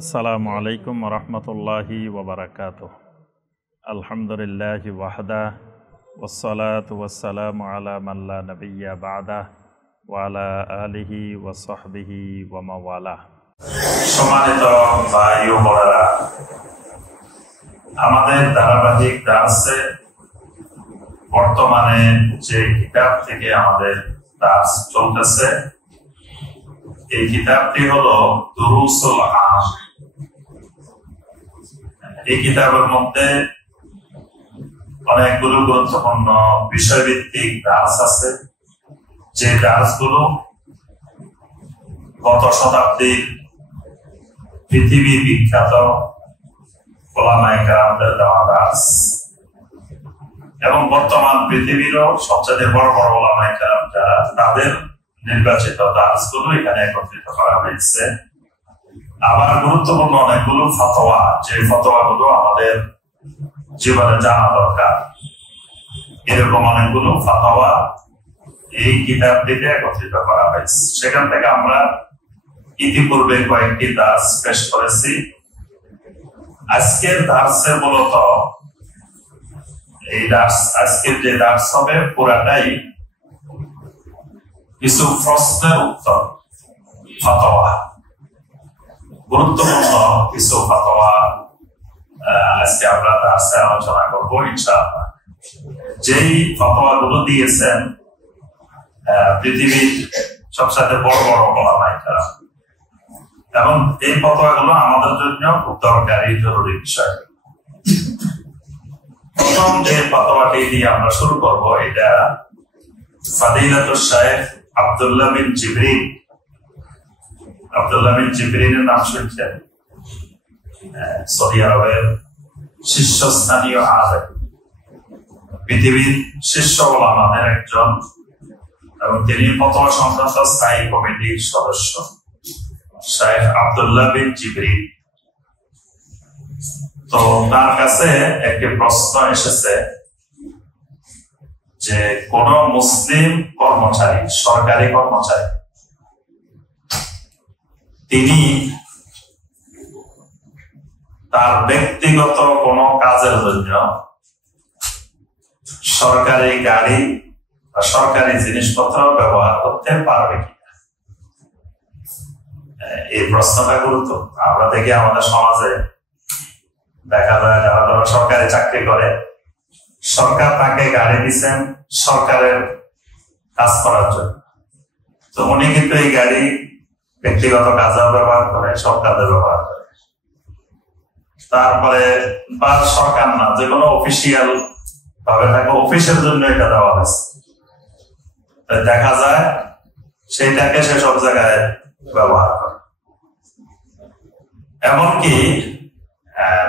আসসালামু আলাইকুম রহমতুল্লাহি ওবরাকাতুহ। আলহামদুলিল্লাহি ওয়াহদা ওয়াসসালাতু ওয়াসসালামু আলা মান লা নাবিয়্যা বা'দা ওয়া আলা আলিহি ওয়া সাহবিহি ওয়া মাওয়ালা। সম্মানিত ভাই ও বোনেরা, আমাদের ধারাবাহিক দার্সে বর্তমানে যে কিতাব থেকে আমাদের দার্স চলতেছে, এই কিতাবটি হলো দুরুসুল আম। এই কিতাবের মধ্যে অনেকগুলো গুরুত্বপূর্ণ বিষয়ভিত্তিক দার্স আছে, যে দার্সগুলো গত শতাব্দীর পৃথিবী বিখ্যাত ওলামায়ে কেরামদের দেওয়া দার্স এবং বর্তমান পৃথিবীরও সবচেয়ে বড় বড় ওলামায়ে কেরাম যারা, তাদের নির্বাচিত দার্সগুলো এখানে একত্রিত করা হয়েছে। আবার গুরুত্বপূর্ণ অনেকগুলো ফতোয়া, যে ফতোয়াগুলো আমাদের জীবনে জানা দরকার, এরকম অনেকগুলো ফতোয়া এই কিতাবটিতে একত্রিত করা হয়েছে। সেখান থেকে আমরা ইতিপূর্বে কয়েকটি দার্স পেশ করেছি। আজকের দার্সে মূলত এই দার্স, আজকের যে দার্স হবে পুরাটাই কিছু প্রশ্নের উত্তর, ফতোয়া, গুরুত্বপূর্ণ কিছু ফতোয়া আজকে আমরা দার্সে আলোচনা করব ইনশাআল্লাহ। যেই ফতোয়াগুলো দিয়েছেন পৃথিবীর সবচেয়ে বড় বড় ওলামায়ে কেরাম, এবং এই ফতোয়াগুলো আমাদের জন্য খুব দরকারি, জরুরি বিষয়। প্রথম যে ফতোয়াটি দিয়ে আমরা শুরু করব, এটা ফাদিলাতুশ শাইখ আব্দুল্লাহ বিন জিবরিন। আব্দুল্লাহ বিন জিবরিনের নাম শুনছেন? সৌদি আরবের শীর্ষস্থানীয় আলেম, পৃথিবীর শীর্ষ ওলামাদের একজন, এবং তিনি ফতোয়া সংক্রান্ত স্থায়ী কমিটির সদস্য, শাইখ আব্দুল্লাহ বিন জিবরিন। তো তার কাছে একটি প্রশ্ন এসেছে যে কোন মুসলিম কর্মচারী, সরকারি কর্মচারী, তিনি তার ব্যক্তিগত কোন কাজের জন্য সরকারি গাড়ি বা সরকারি জিনিসপত্র ব্যবহার করতে পারবে কিনা? এই প্রশ্নটা গুরুত্বপূর্ণ। আমরা দেখি আমাদের সমাজে দেখা যায় যারা তারা সরকারি চাকরি করে, সরকার তাকে গাড়ি দিচ্ছেন সরকারের কাজ করার জন্য, তো উনি কিন্তু এই গাড়ি ব্যক্তিগত কাজেও ব্যবহার করে, সব কাজে ব্যবহার করে। তারপরে বা সরকার না, যে কোনো অফিসিয়াল ভাবে থাকে, অফিসের জন্য এটা দেওয়া হয়েছে, দেখা যায় সেইটাকে সে সব জায়গায় ব্যবহার করে। এমনকি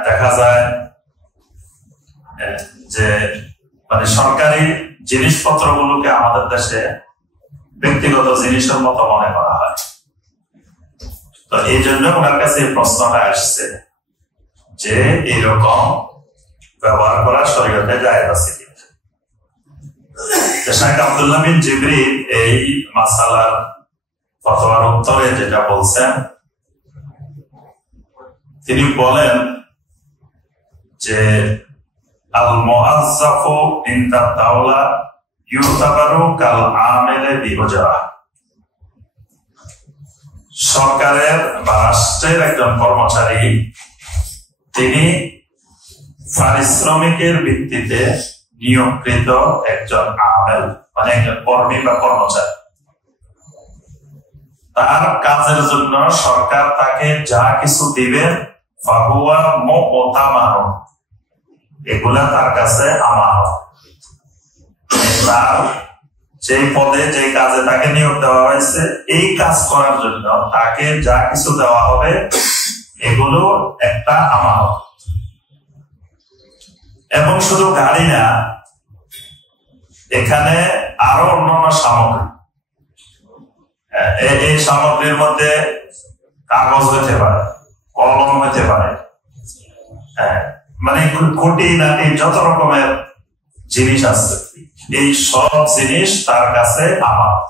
দেখা যায় যে মানে সরকারি জিনিসপত্রগুলোকে আমাদের দেশে ব্যক্তিগত জিনিসের মতো মনে করা হয়। তো এই জন্য ওনার কাছে এই প্রশ্নটা আসছে যে এইরকম ব্যবহার করা শরীয়তে জায়েজ আছে কিনা। শাইখ আব্দুল্লাহ বিন জিবরিন এই মাসালার ফতোয়ার উত্তরে যেটা বলছেন, তিনি বলেন যে আল মুআজ্জাফু ইনদা দাওলা ইউতাবারু কাল আমিলে বিউজরা। সরকারের বা রাষ্ট্রের একজন কর্মচারী, তিনি পারিশ্রমিকের ভিত্তিতে নিয়োগকৃত একজন আমেল, মানে একজন কর্মী বা কর্মচারী। তার কাজের জন্য সরকার তাকে যা কিছু দিবেন, ফাহুয়া মুতামারুন, এগুলা তার কাছে আমানত। তার যে পদে, যে কাজে তাকে নিয়োগ দেওয়া হয়েছে, এই কাজ করার জন্য তাকে যা কিছু দেওয়া হবে, এগুলো একটা আমানত। এবং শুধু গাড়ি না, এখানে আরো অন্যান্য সামগ্রী, এই সামগ্রীর মধ্যে কাগজ হতে পারে, কলম হতে পারে, মানে খুঁটি নাটি যত রকমের জিনিস আছে, এই সব জিনিস তার কাছে আমানত।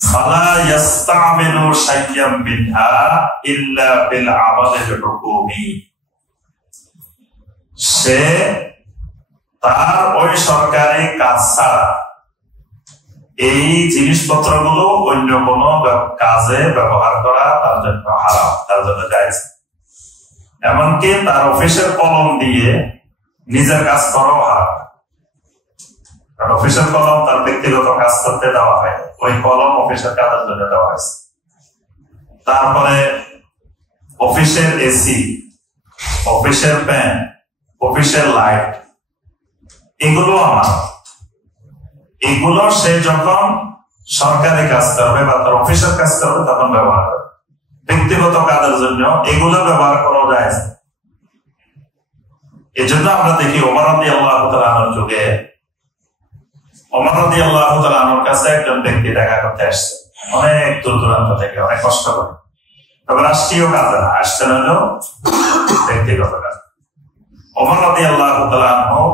ফালা ইস্তামিলু শাইয়্যাম মিনহা ইল্লা বিল আমালিল হুকুমি, সে তার ওই সরকারি কাজ ছাড়া এই জিনিসপত্রগুলো অন্য কোন কাজে ব্যবহার করা তার জন্য হারাম, তার জন্য জায়েজ। এমনকি তার অফিসের কলম দিয়ে নিজের কাজ করাও হারাম, কারণ অফিসের কলম তার ব্যক্তিগত কাজ করতে দেওয়া হয়, ওই কলম অফিসের কাজের জন্য দেওয়া হয়েছে। তারপরে অফিসের এসি, অফিসের ফ্যান, অফিসের লাইট, এগুলো আমার, এগুলো সে যখন সরকারি কাজ করবে বা তার অফিসের কাজ করবে তখন ব্যবহার করবে। ব্যক্তিগত কাজের জন্য এগুলো ব্যবহার করা যায়। এই জন্য আমরা দেখি ওমর রাদিয়াল্লাহু তাআলা আনহুর যুগে ওমর রাদিয়াল্লাহু তাআলা আনহুর কাছে একজন ব্যক্তি দেখা করতে আসছে, অনেক দূর দূরান্ত থেকে, অনেক কষ্ট করে। তবে রাষ্ট্রীয় কাজে না, আসছেন হলো ব্যক্তিগত কাজ। ওমর রাদিয়াল্লাহু তাআলা আনহু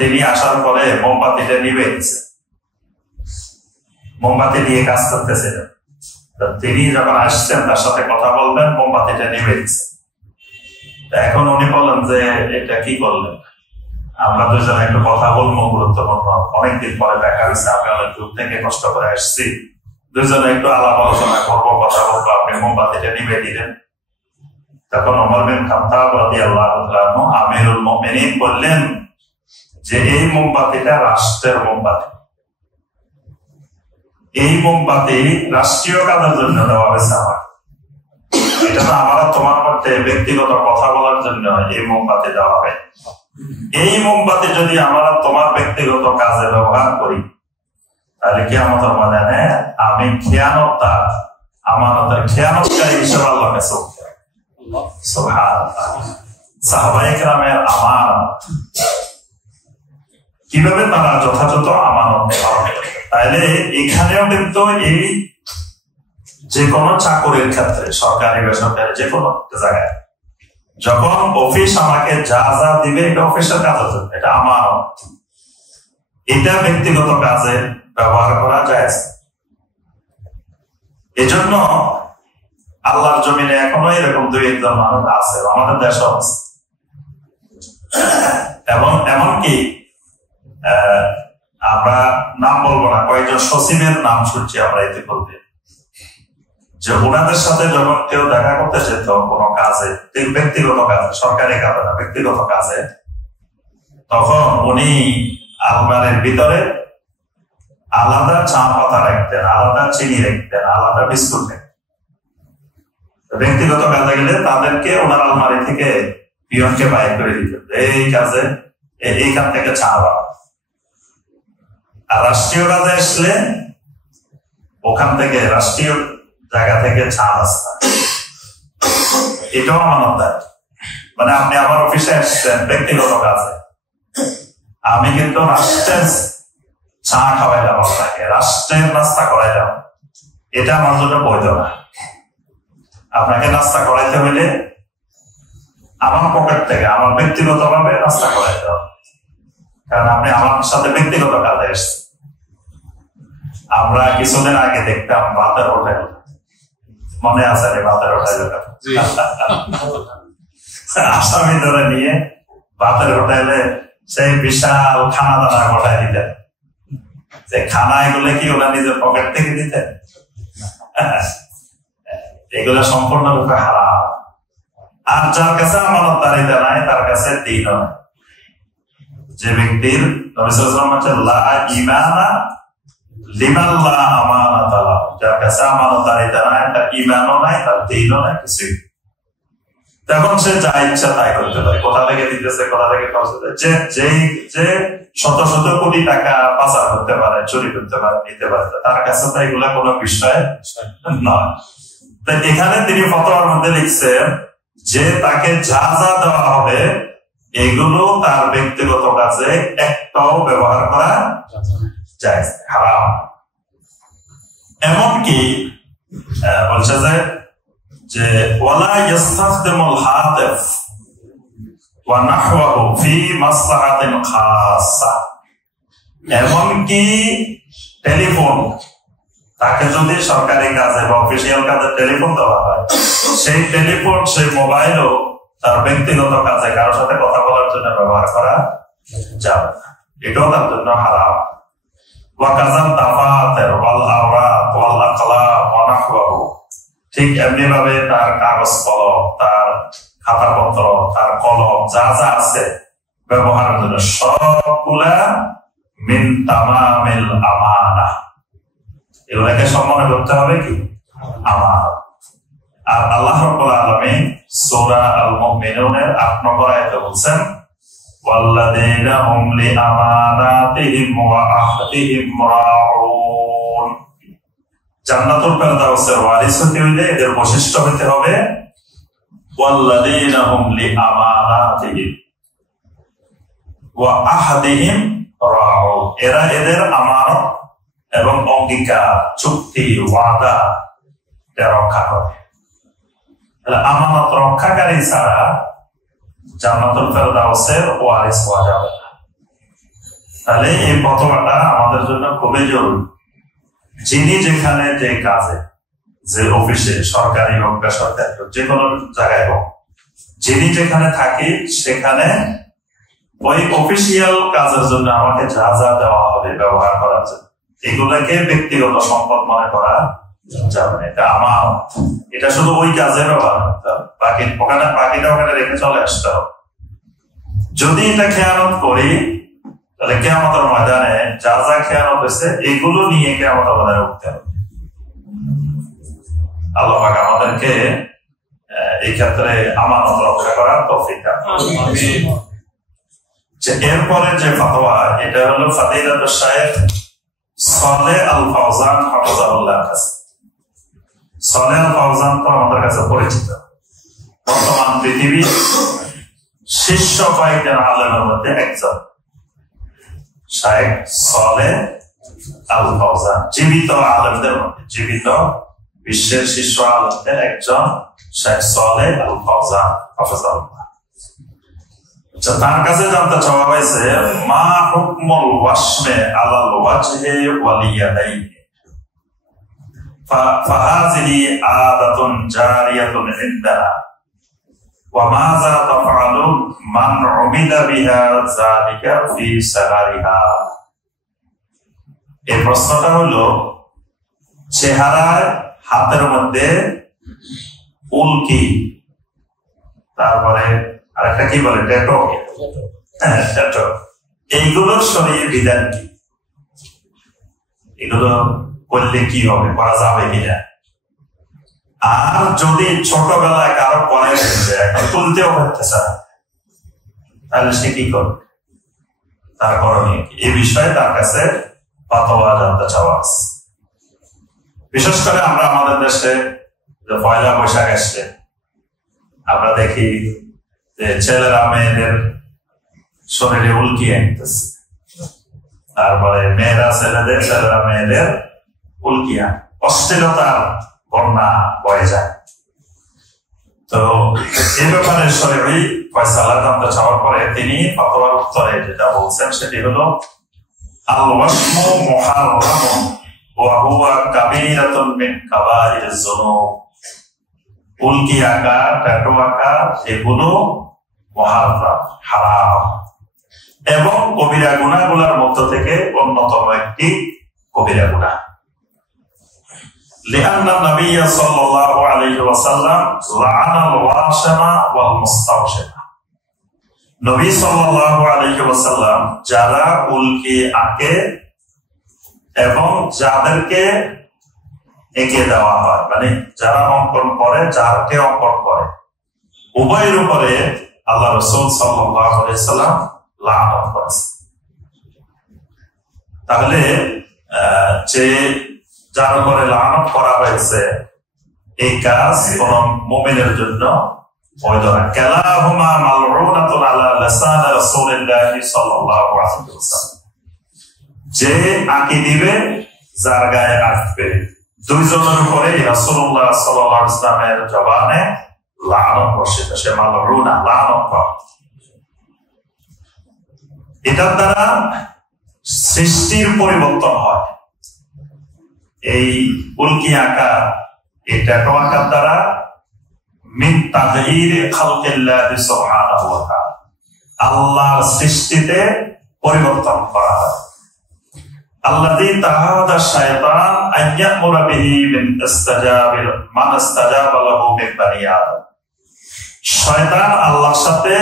তিনি আসার পরে মোমবাতিটা নিভে গেছে, মোমবাতি দিয়ে কাজ করতেছিলেন। তিনি যখন আসছেন তার সাথে কথা বলবেন, মোমবাতিটা নিভে গেছে। এখন উনি বলেন যে এটা কি করলেন? আমরা দুজন একটু কথা বলবো, গুরুত্বপূর্ণ, অনেকদিন পরে দেখা হয়েছে, আমি অনেক দূর থেকে কষ্ট করে আসছি, দুজনে একটু আলাপ আলোচনা করবো, কথা বলবো, আপনি মোমবাতিটা নিভে দিলেন। তখন ওমর বিন খাত্তাব রাদিয়াল্লাহু তাআলা আনহু আমিরুল মুমিনিন বললেন যে এই মোমবাতিটা রাষ্ট্রের মোমবাতি, এই মোমবাতি রাষ্ট্রীয় কাজের জন্য দেওয়া হয়েছে আমার, এটা তো আমার তোমার মধ্যে ব্যক্তিগত কথা বলার জন্য এই মোমবাতি দেওয়া হয়। এই মোমবাতি যদি আমরা তোমার ব্যক্তিগত কাজে ব্যবহার করি তাহলে কিয়ামতের ময়দানে আমি খেয়ানতদার, আমানতের খেয়ানতকারী হিসেবে আল্লাহর কাছে উঠব। সুবহানাল্লাহ। সাহাবায়ে কেরামের আমানত, কিভাবে তারা যথাযথ আমানত পালন করে। তাইলে এখানেও কিন্তু এই যে কোনো চাকরির ক্ষেত্রে, সরকারি বেসরকারি যে কোনো জায়গায়, যখন অফিস আমাকে যা যা দিবে এটা অফিসের কাজের জন্য, এটা আমানত, এটা ব্যক্তিগত কাজে ব্যবহার করা যায়। এজন্য আল্লাহর জমিনে এখনো এরকম দুই একজন মানুষ আছে, আমাদের দেশও আছে। এবং এমনকি আমরা নাম বলবো না, কয়েকজন সচিবের নাম শুনছি আমরা ইতিপূর্বে, যে ওনাদের সাথে যখন কেউ দেখা করতে যেত কোনো কাজে, ব্যক্তিগত কাজে, সরকারি কাজে না, ব্যক্তিগত কাজে, তখন উনি আলমারির ভিতরে আলাদা চা পাতা রাখতেন, আলাদা চিনি রাখতেন, আলাদা বিস্কুট রাখতেন। ব্যক্তিগত কাজে গেলে তাদেরকে ওনার আলমারি থেকে পিয়নকে বাইর করে দিতেন, এই কাজে এইখান থেকে চা বানান। আর রাষ্ট্রীয় কাজে আসলে ওখান থেকে, রাষ্ট্রীয় জায়গা থেকে চা নাস্তা, এটাও আমানতদার। মানে আপনি আমার অফিসে আসছেন ব্যক্তিগত কাজে, আমি কিন্তু রাষ্ট্রের চা খাওয়াইলাম আপনাকে, রাষ্ট্রের নাস্তা করাইলাম, এটা আমার জন্য বৈধ না। আপনাকে নাস্তা করাইতে হইলে আমার পকেট থেকে, আমার ব্যক্তিগত ভাবে নাস্তা করাইতে হবে, কারণ আপনি আমার সাথে ব্যক্তিগত কাজে এসছেন। আমরা কিছুদিন আগে দেখতাম ভাতের হোটেল, মনে আছে ভাতের হোটেল, আসামি ধরে নিয়ে ভাতের হোটেলে সেই বিশাল খানা দানা গোটায় দিতেন। যে খানা এগুলো কি ওরা নিজের পকেট থেকে দিতেন? এগুলো সম্পূর্ণরূপে হারাম। আর যার কাছে আমানতদারিতা নাই তার কাছে দ্বীনও নাই। যে ব্যক্তির যার কাছে আমানতদারিতা নাই, তার ঈমানও নাই, তার দ্বীনও নাই, কিছুই। তখন সে যা ইচ্ছা তাই করতে পারে, কোথা থেকে দিতেছে, কোথা থেকে যে শত শত কোটি টাকা পাচার করতে পারে, চুরি করতে পারে, নিতে পারে, তার কাছে তো এগুলা কোনো বিষয় নয়। তাই এখানে তিনি ফতোয়ার মধ্যে লিখছেন যে তাকে যা যা দেওয়া হবে এগুলো তার ব্যক্তিগত কাজে একটাও ব্যবহার করা যায়, হারাম। এমনকি বলছে যে ওয়ালা ইস্তাখদিমুল হাতিফ ওয়া নাহওয়াহু ফি মাসলাহাতিন খাসা, এমনকি টেলিফোন, তাকে যদি সরকারি কাজে বা অফিসিয়াল কাজে টেলিফোন দেওয়া হয়, সেই টেলিফোন সেই মোবাইলও তার ব্যক্তিগত কাজে কারোর সাথে কথা বলার জন্য ব্যবহার করা যাবে না, এটাও তার জন্য হারাম। ঠিক এমনি ভাবে তার কাগজ কলম, তার খাতাপত্র, তার কলম যা যা আছে ব্যবহারের জন্য সবগুলা মিন তামামিল আমানা, এগুলাকে সম্মান করতে হবে কি আমানত। আর আল্লাহ রাব্বুল আলামিন সূরা আল মুমিনুনের ৮ নম্বর আয়াতে বলছেন ওয়াল্লাযীনা হুম লিআমানাতিহিম ওয়া আহদিহিম রাউন। জান্নাতুল ফেরদাউসের ওয়ারিস হতে হইলে এদের বৈশিষ্ট্য হতে হবে ওয়াল্লাযীনা হুম লিআমানাতিহিম ওয়া আহদিহিম রাউন, এরা এদের আমানত এবং অঙ্গীকার, চুক্তি, ওয়াদা রক্ষা করে। আমানত রক্ষাকারী ছাড়া জান্নাতুল ফেরদাউসের ওয়ারিস হওয়া যাবে না। তাহলে এই ফতোয়াটা আমাদের জন্য খুবই জরুরি। যিনি যেখানে যে কাজে, যে অফিসে, সরকারি হোক বেসরকারি হোক, যে কোনো জায়গায় হোক, যিনি যেখানে থাকি সেখানে ওই অফিসিয়াল কাজের জন্য আমাকে যা যা দেওয়া হবে ব্যবহার করার জন্য, এগুলোকে ব্যক্তিগত সম্পদ মনে করা যাবে না। এটা আমার, এটা শুধু ওই কাজে ব্যবহার করতে হবে, বাকিটা ওখানে রেখে চলে আসতে হবে। যদি এটা খেয়ানত করি তাহলে কিয়ামতের ময়দানে যা যা খেয়ানত হয়েছে এগুলো নিয়ে কিয়ামতের ময়দানে উঠতে হবে। আল্লাহ পাক আমাদেরকে এই ক্ষেত্রে আমানত রক্ষা করার তৌফিক দান করুন। এরপরে যে ফতোয়া, এটা হলো ফাদিলাতুশ শাইখ সালেহ আল ফাওজান হাফিজাহুল্লাহ কাছে। সালেহ আল ফাওজান তো আমাদের কাছে পরিচিত, বর্তমান পৃথিবীর শীর্ষ কয়েকজন আলেমের মধ্যে একজন। শাইখ সালেহ আল ফাওজান জীবিত আলেমদের মধ্যে, জীবিত বিশ্বের শীর্ষ আলেমদের একজন শাইখ সালেহ আল ফাওজান হাফিজাহুল্লাহ। তার কাছে জানতে চাওয়া হয়েছে মা হুকমুল ওয়াশমে আলাল ওয়াজহি ওয়াল ইয়াদাইন ফাহাযিহি আদাতুন জারিয়াতুন ইনদানা ওয়া মাযা তাফআলু মান উমিলা বিহা যালিকা ফি সাগারিহা। এই প্রশ্নটা হলো চেহারায় হাতের মধ্যে উল্কি, তারপরে আরেকটা কি বলে ট্যাটু, ট্যাটু, এইগুলোর শরীরে বিধান কি, এগুলো করলে কি হবে, করা যাবে কিনা। আর যদি ছোটবেলায় কারো পরে গেছে এখন তুলতেও পারতেছে না, তাহলে সে কি করবে, তার করণীয় কি, এই বিষয়ে তার কাছে ফতোয়া জানতে চাওয়া আছে। বিশেষ করে আমরা আমাদের দেশে যে পয়লা বৈশাখ আসছে, আমরা দেখি যে ছেলেরা মেয়েদের শরীরে উল্কি আনতেছে, তারপরে মেয়েরা ছেলেদের, ছেলেরা মেয়েদের উল্কি আন, অশ্লীলতার বন্যা বয়ে যায়। তো এই ব্যাপারে শরীরই ফয়সালা জানতে চাওয়ার পরে তিনি ফতোয়ার উত্তরে যেটা বলছেন সেটি হলো আল ওয়াশমু মুহাররামুন ওয়া হুয়া কাবীরাতুন মিন কাবাইরিজ যুনুব। উল্কি আঁকা, ট্যাটু আঁকা এগুলো মুহাররাম, হারাম এবং কবিরা গুনাহগুলোর মধ্য থেকে অন্যতম একটি কবিরা গুনাহ। লিআন্না নবিয়্য সাল্লাল্লাহু আলাইহি ওয়াসাল্লাম লাআনাল ওয়াশিমা ওয়াল মুস্তাওশিমা। নবী সাল্লাল্লাহু আলাইহি ওয়াসাল্লাম যারা উল্কি আঁকে এবং যাদেরকে এঁকে দেওয়া হয়, মানে যারা অঙ্কন করে, যারকে অঙ্কন করে, উভয়ের উপরে আল্লাহ রাসূল সাল্লাল্লাহু আলাইহি ওয়াসাল্লাম লানত করেছেন। তাহলে যে যার উপরে লানত করা হয়েছে এই কাজ কোন মুমিনের জন্য বৈধ না। কালাহুমা মালউনাতুন আলা লিসান রাসূলিল্লাহি সাল্লাল্লাহু আলাইহি ওয়াসাল্লাম, যে আঁকি দিবে, যার গায়ে আঁকবে, দুইজনের উপরে রাসূলুল্লাহ সাল্লাল্লাহু আলাইহি ওয়াসাল্লামের জবানে লানত বর্ষিত, সে মালউনা, লানত। এটার দ্বারা সৃষ্টির পরিবর্তন হয়, এই উল্কি আঁকা, এই ট্যাটু আঁকার দ্বারা মিন তাগয়ীর খালকিল্লাহি সুবহানাহু ওয়া তাআলা, আল্লাহর সৃষ্টিতে পরিবর্তন করা হয়। আল্লাযী তাআদা শায়তান আইয়ামুরা বিহি মিন ইসতিজাবিল মান ইসতাজাবা লাহু মিন বানি আদম। শয়তান আল্লাহর সাথে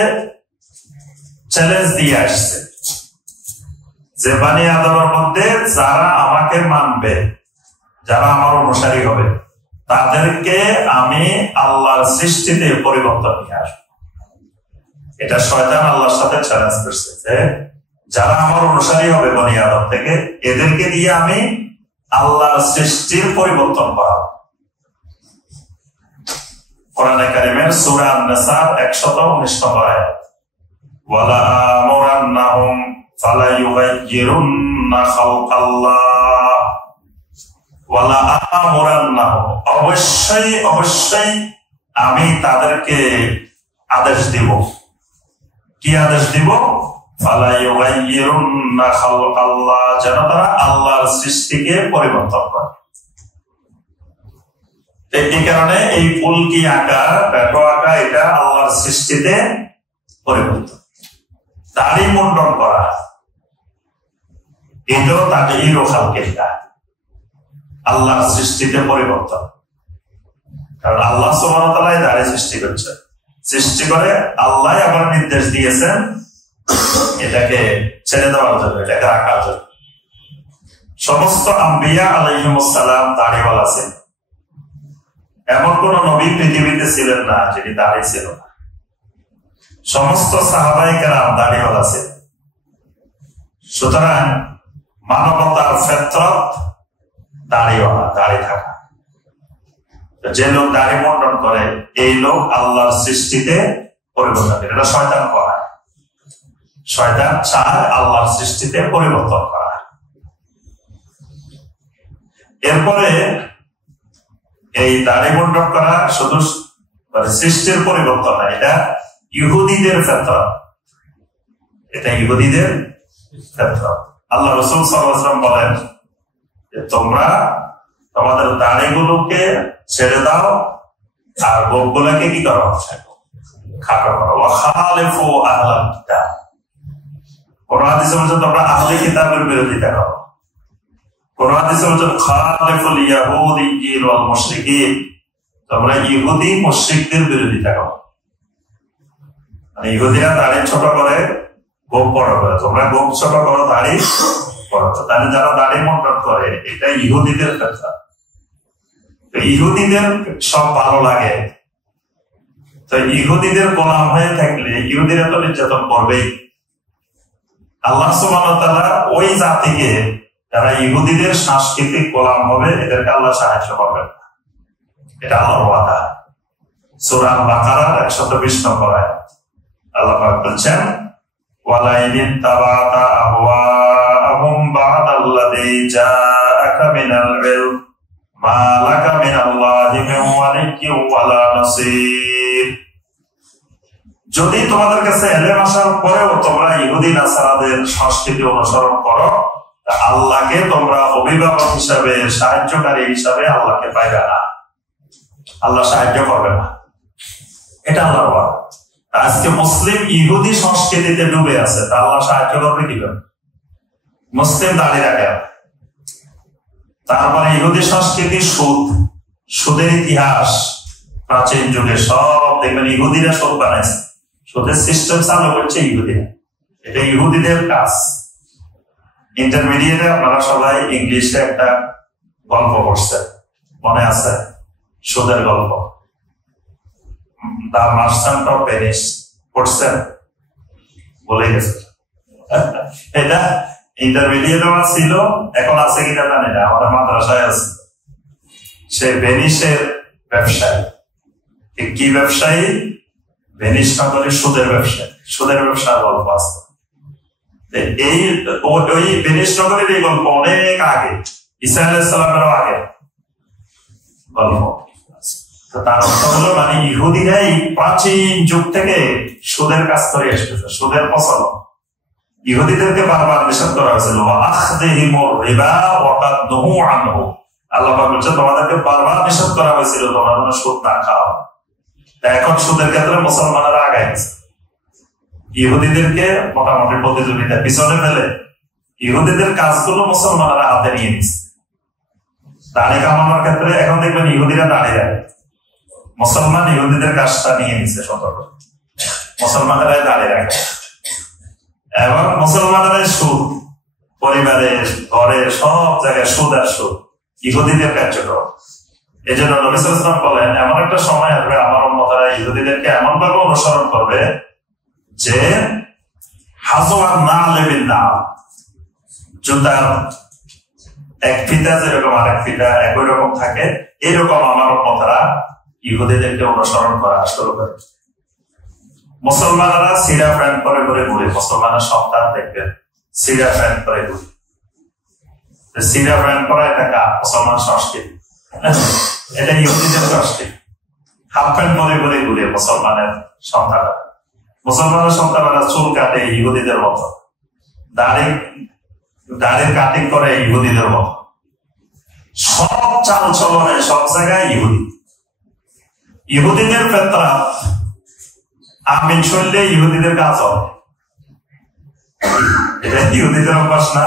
চ্যালেঞ্জ দিয়ে আসছে যে বানি আদমের মধ্যে যারা আমাকে মানবে, যারা আমার অনুসারী হবে, তাদেরকে আমি আল্লাহর সৃষ্টিতে পরিবর্তন নিয়ে আসবো। এটা শয়তান আল্লাহর সাথে চ্যালেঞ্জ করছে যে যারা আমার অনুসারী হবে বনি আদম থেকে, এদেরকে দিয়ে আমি আল্লাহর সৃষ্টির পরিবর্তন করাবো। কোরআনে কারীমের সূরা আন-নিসার 119 নম্বর আয়াত, ওয়ালা আমরান্নাহুম ফালা ইউগাইয়িরুন্না খালকাল্লাহ ওয়ালা আমরান্নাহুম, অবশ্যই অবশ্যই আমি তাদেরকে আদেশ দিব। কি আদেশ দিব? ফালা ইউগাইয়িরুন্না খালকাল্লাহ, যেন তারা আল্লাহর সৃষ্টিকে পরিবর্তন করে। এই কারণে এই উল্কি আঁকা, ট্যাটু আঁকা, এটা আল্লাহর সৃষ্টিতে পরিবর্তন। দাড়ি মুন্ডন করা, এটাও তাগয়ীর খালকিল্লাহ, আল্লাহর সৃষ্টিতে পরিবর্তন। কারণ আল্লাহ সুবহানাহু ওয়া তাআলা দাড়ি সৃষ্টি করছে, সৃষ্টি করে আল্লাহ আবার নির্দেশ দিয়েছেন এটাকে ছেড়ে দেওয়ার জন্য, এটাকে রাখার জন্য। সমস্ত আম্বিয়া আলাইহিমুস সালাম দাড়িওয়ালা ছিলেন, এমন কোন নবী পৃথিবীতে ছিলেন না যিনি দাড়ি ছিল না। সমস্ত সাহাবায়ে কেরাম দাড়িওয়ালা ছিলেন। সুতরাং মানবতার ফিতরত দাড়িওয়ালা, দাড়ি থাকা। যে লোক দাড়ি মুন্ডন করে, এই লোক আল্লাহর সৃষ্টিতে পরিবর্তন করে। এটা শয়তান করায়, শয়তান চায় আল্লাহর সৃষ্টিতে পরিবর্তন করা। এরপরে এই দাড়ি মুন্ডন করা শুধু সৃষ্টির পরিবর্তন না, এটা ইহুদিদের ফিতরত, এটা ইহুদিদের ফিতরত। আল্লাহ রাসূল সাল্লাল্লাহু আলাইহি ওয়াসাল্লাম বলেন যে তোমরা তোমাদের দাড়িগুলোকে ছেড়ে দাও আর গোঁফগুলোকে কি করো? খাটো করো। ওয়া খালিফু আহলাল কিতাব, কোন হাদিসে বলছে তোমরা আহলে কিতাবের বিরোধিতা করো। কোন হাদিসে বলছে খালিফুল ইয়াহুদিয়্যিন ওয়াল মুশরিকিন, তোমরা ইহুদি মুশরিকদের বিরোধিতা করো। মানে ইহুদিরা দাড়ি ছোট করে, গোঁফ বড় করে, তোমরা গোঁফ ছোট করো, দাড়ি বড় করো। তাহলে যারা দাড়ি মুন্ডন করে, এটা ইহুদিদের ফিতরত। ইহুদিদের সব ভালো লাগে, তো ইহুদিদের গোলাম হয়ে থাকলে ইহুদিরা তো নির্যাতন করবেই। আল্লাহ সুবহানাহু ওয়া তাআলা ওই জাতিকে, যারা ইহুদিদের সাংস্কৃতিক গোলাম হবে, এদেরকে আল্লাহ সাহায্য করবেন না, এটা আল্লাহর ওয়াদা। সূরা আল-বাকারার 120 নম্বর আয়াত আল্লাহ পাক বলছেন, ওয়ালা ইন তাবাতা আহওয়াহুম বা'দাল্লাযী জাআকা মিনাল ইলম মা লাকা মিনাল্লাহি মিন ওয়ালিয়্যিন ওয়ালা নাসীর। যদি তোমাদের কাছে ইলম আসার পরেও তোমরা ইহুদি নাসারাদের সংস্কৃতি অনুসরণ করো, আল্লাহকে তোমরা অভিভাবক হিসাবে, সাহায্যকারী হিসাবে আল্লাহকে পাইবে না, আল্লাহ সাহায্য করবে না। এটা আল্লাহর ওয়াদা। আজকে মুসলিম ইহুদি সংস্কৃতিতে ডুবে আছে, তা আল্লাহ সাহায্য করবে কিভাবে? মুসলিম দাঁড়িয়ে রাখে, তারপরে ইহুদি সংস্কৃতি, সুদ, সুদের ইতিহাস, প্রাচীন যুগে সব দেখবেন ইহুদিরা সুদ বানাইছে, সুদের সিস্টেম চালু করছে ইহুদিরা, এটা ইহুদিদের কাজ। ইন্টারমিডিয়েটে আপনারা সবাই ইংলিশে একটা গল্প পড়ছেন, মনে আছে? সুদের গল্প, দা মার্চেন্ট অফ ভেনিস পড়ছেন? বলে গেছে। এটা ইন্টারমিডিয়েট ছিল, এখন আছে কিনা জানি না, আমাদের মাদ্রাসায় আছে। সে ভেনিসের ব্যবসায়ী। কি ব্যবসায়ী? ভেনিস নগরীর সুদের ব্যবসায়ী, সুদের ব্যবসার গল্প আছে। এই ওই ভেনিস নগরীর এই গল্প অনেক আগে, ঈসা আলাইহিস সালামেরও আগে গল্প। তার অর্থ হলো, মানে ইহুদিরাই প্রাচীন যুগ থেকে সুদের কাজ করে আসতেছে, সুদের প্রচলন। ইহুদিদেরকে বারবার নিষেধ করা হয়েছিল, আল্লাহ পাক বলছে তোমাদেরকে বারবার নিষেধ করা হয়েছিল তোমরা যেন সুদ না খাও। এখন সুদের ক্ষেত্রে মুসলমানেরা আগায় গেছে, ইহুদিদেরকে মোটামুটি প্রতিযোগিতা পিছনে ফেলে ইহুদিদের কাজগুলো মুসলমানেরা হাতে নিয়ে নিচ্ছে। দাড়ি কামানোর ক্ষেত্রে এখন দেখবেন ইহুদিরা দাঁড়িয়ে রাখে, মুসলমান ইহুদিদের কাজটা নিয়ে নিচ্ছে, সতর্ক মুসলমানেরাই দাঁড়িয়ে রাখে। এবং মুসলমানেরাই সুদ, পরিবারে ঘরে সব জায়গায় সুদ আর সুদ, ইহুদিদের কার্যক্রম। এই জন্য নবী সাল্লাল্লাহু আলাইহি ওয়াসাল্লাম বলেন এমন একটা সময় আসবে আমার উম্মতেরা ইহুদিদেরকে এমন ভাবে অনুসরণ করবে যে হাজওয়ান নালে বিন নাল, জুতার এক ফিতা যেরকম আরেক ফিতা একই রকম থাকে, এইরকম আমার উম্মতেরা ইহুদিদেরকে অনুসরণ করা শুরু করে। মুসলমানেরা সিরা প্যান্ট পরে ঘুরে ঘুরে, মুসলমানের সন্তান দেখবেন সিরা প্যান্ট পরে ঘুরে। সিরা প্যান্ট পরা এটা মুসলমান সংস্কৃতি, এটা ইহুদিদের সংস্কৃতি। হাফ প্যান্ট পরে ঘুরে ঘুরে মুসলমানের সন্তানরা, মুসলমানের সন্তানরা চুল কাটে ইহুদিদের মতো, দাড়ির কাটিং করে ইহুদিদের মতো, সব চাল চলনে সব জায়গায় ইহুদি। ইহুদিদের ফেতরা আমিন শুনলে ইহুদিদের কাজ হবে, এটা ইহুদিদের অভ্যাস না।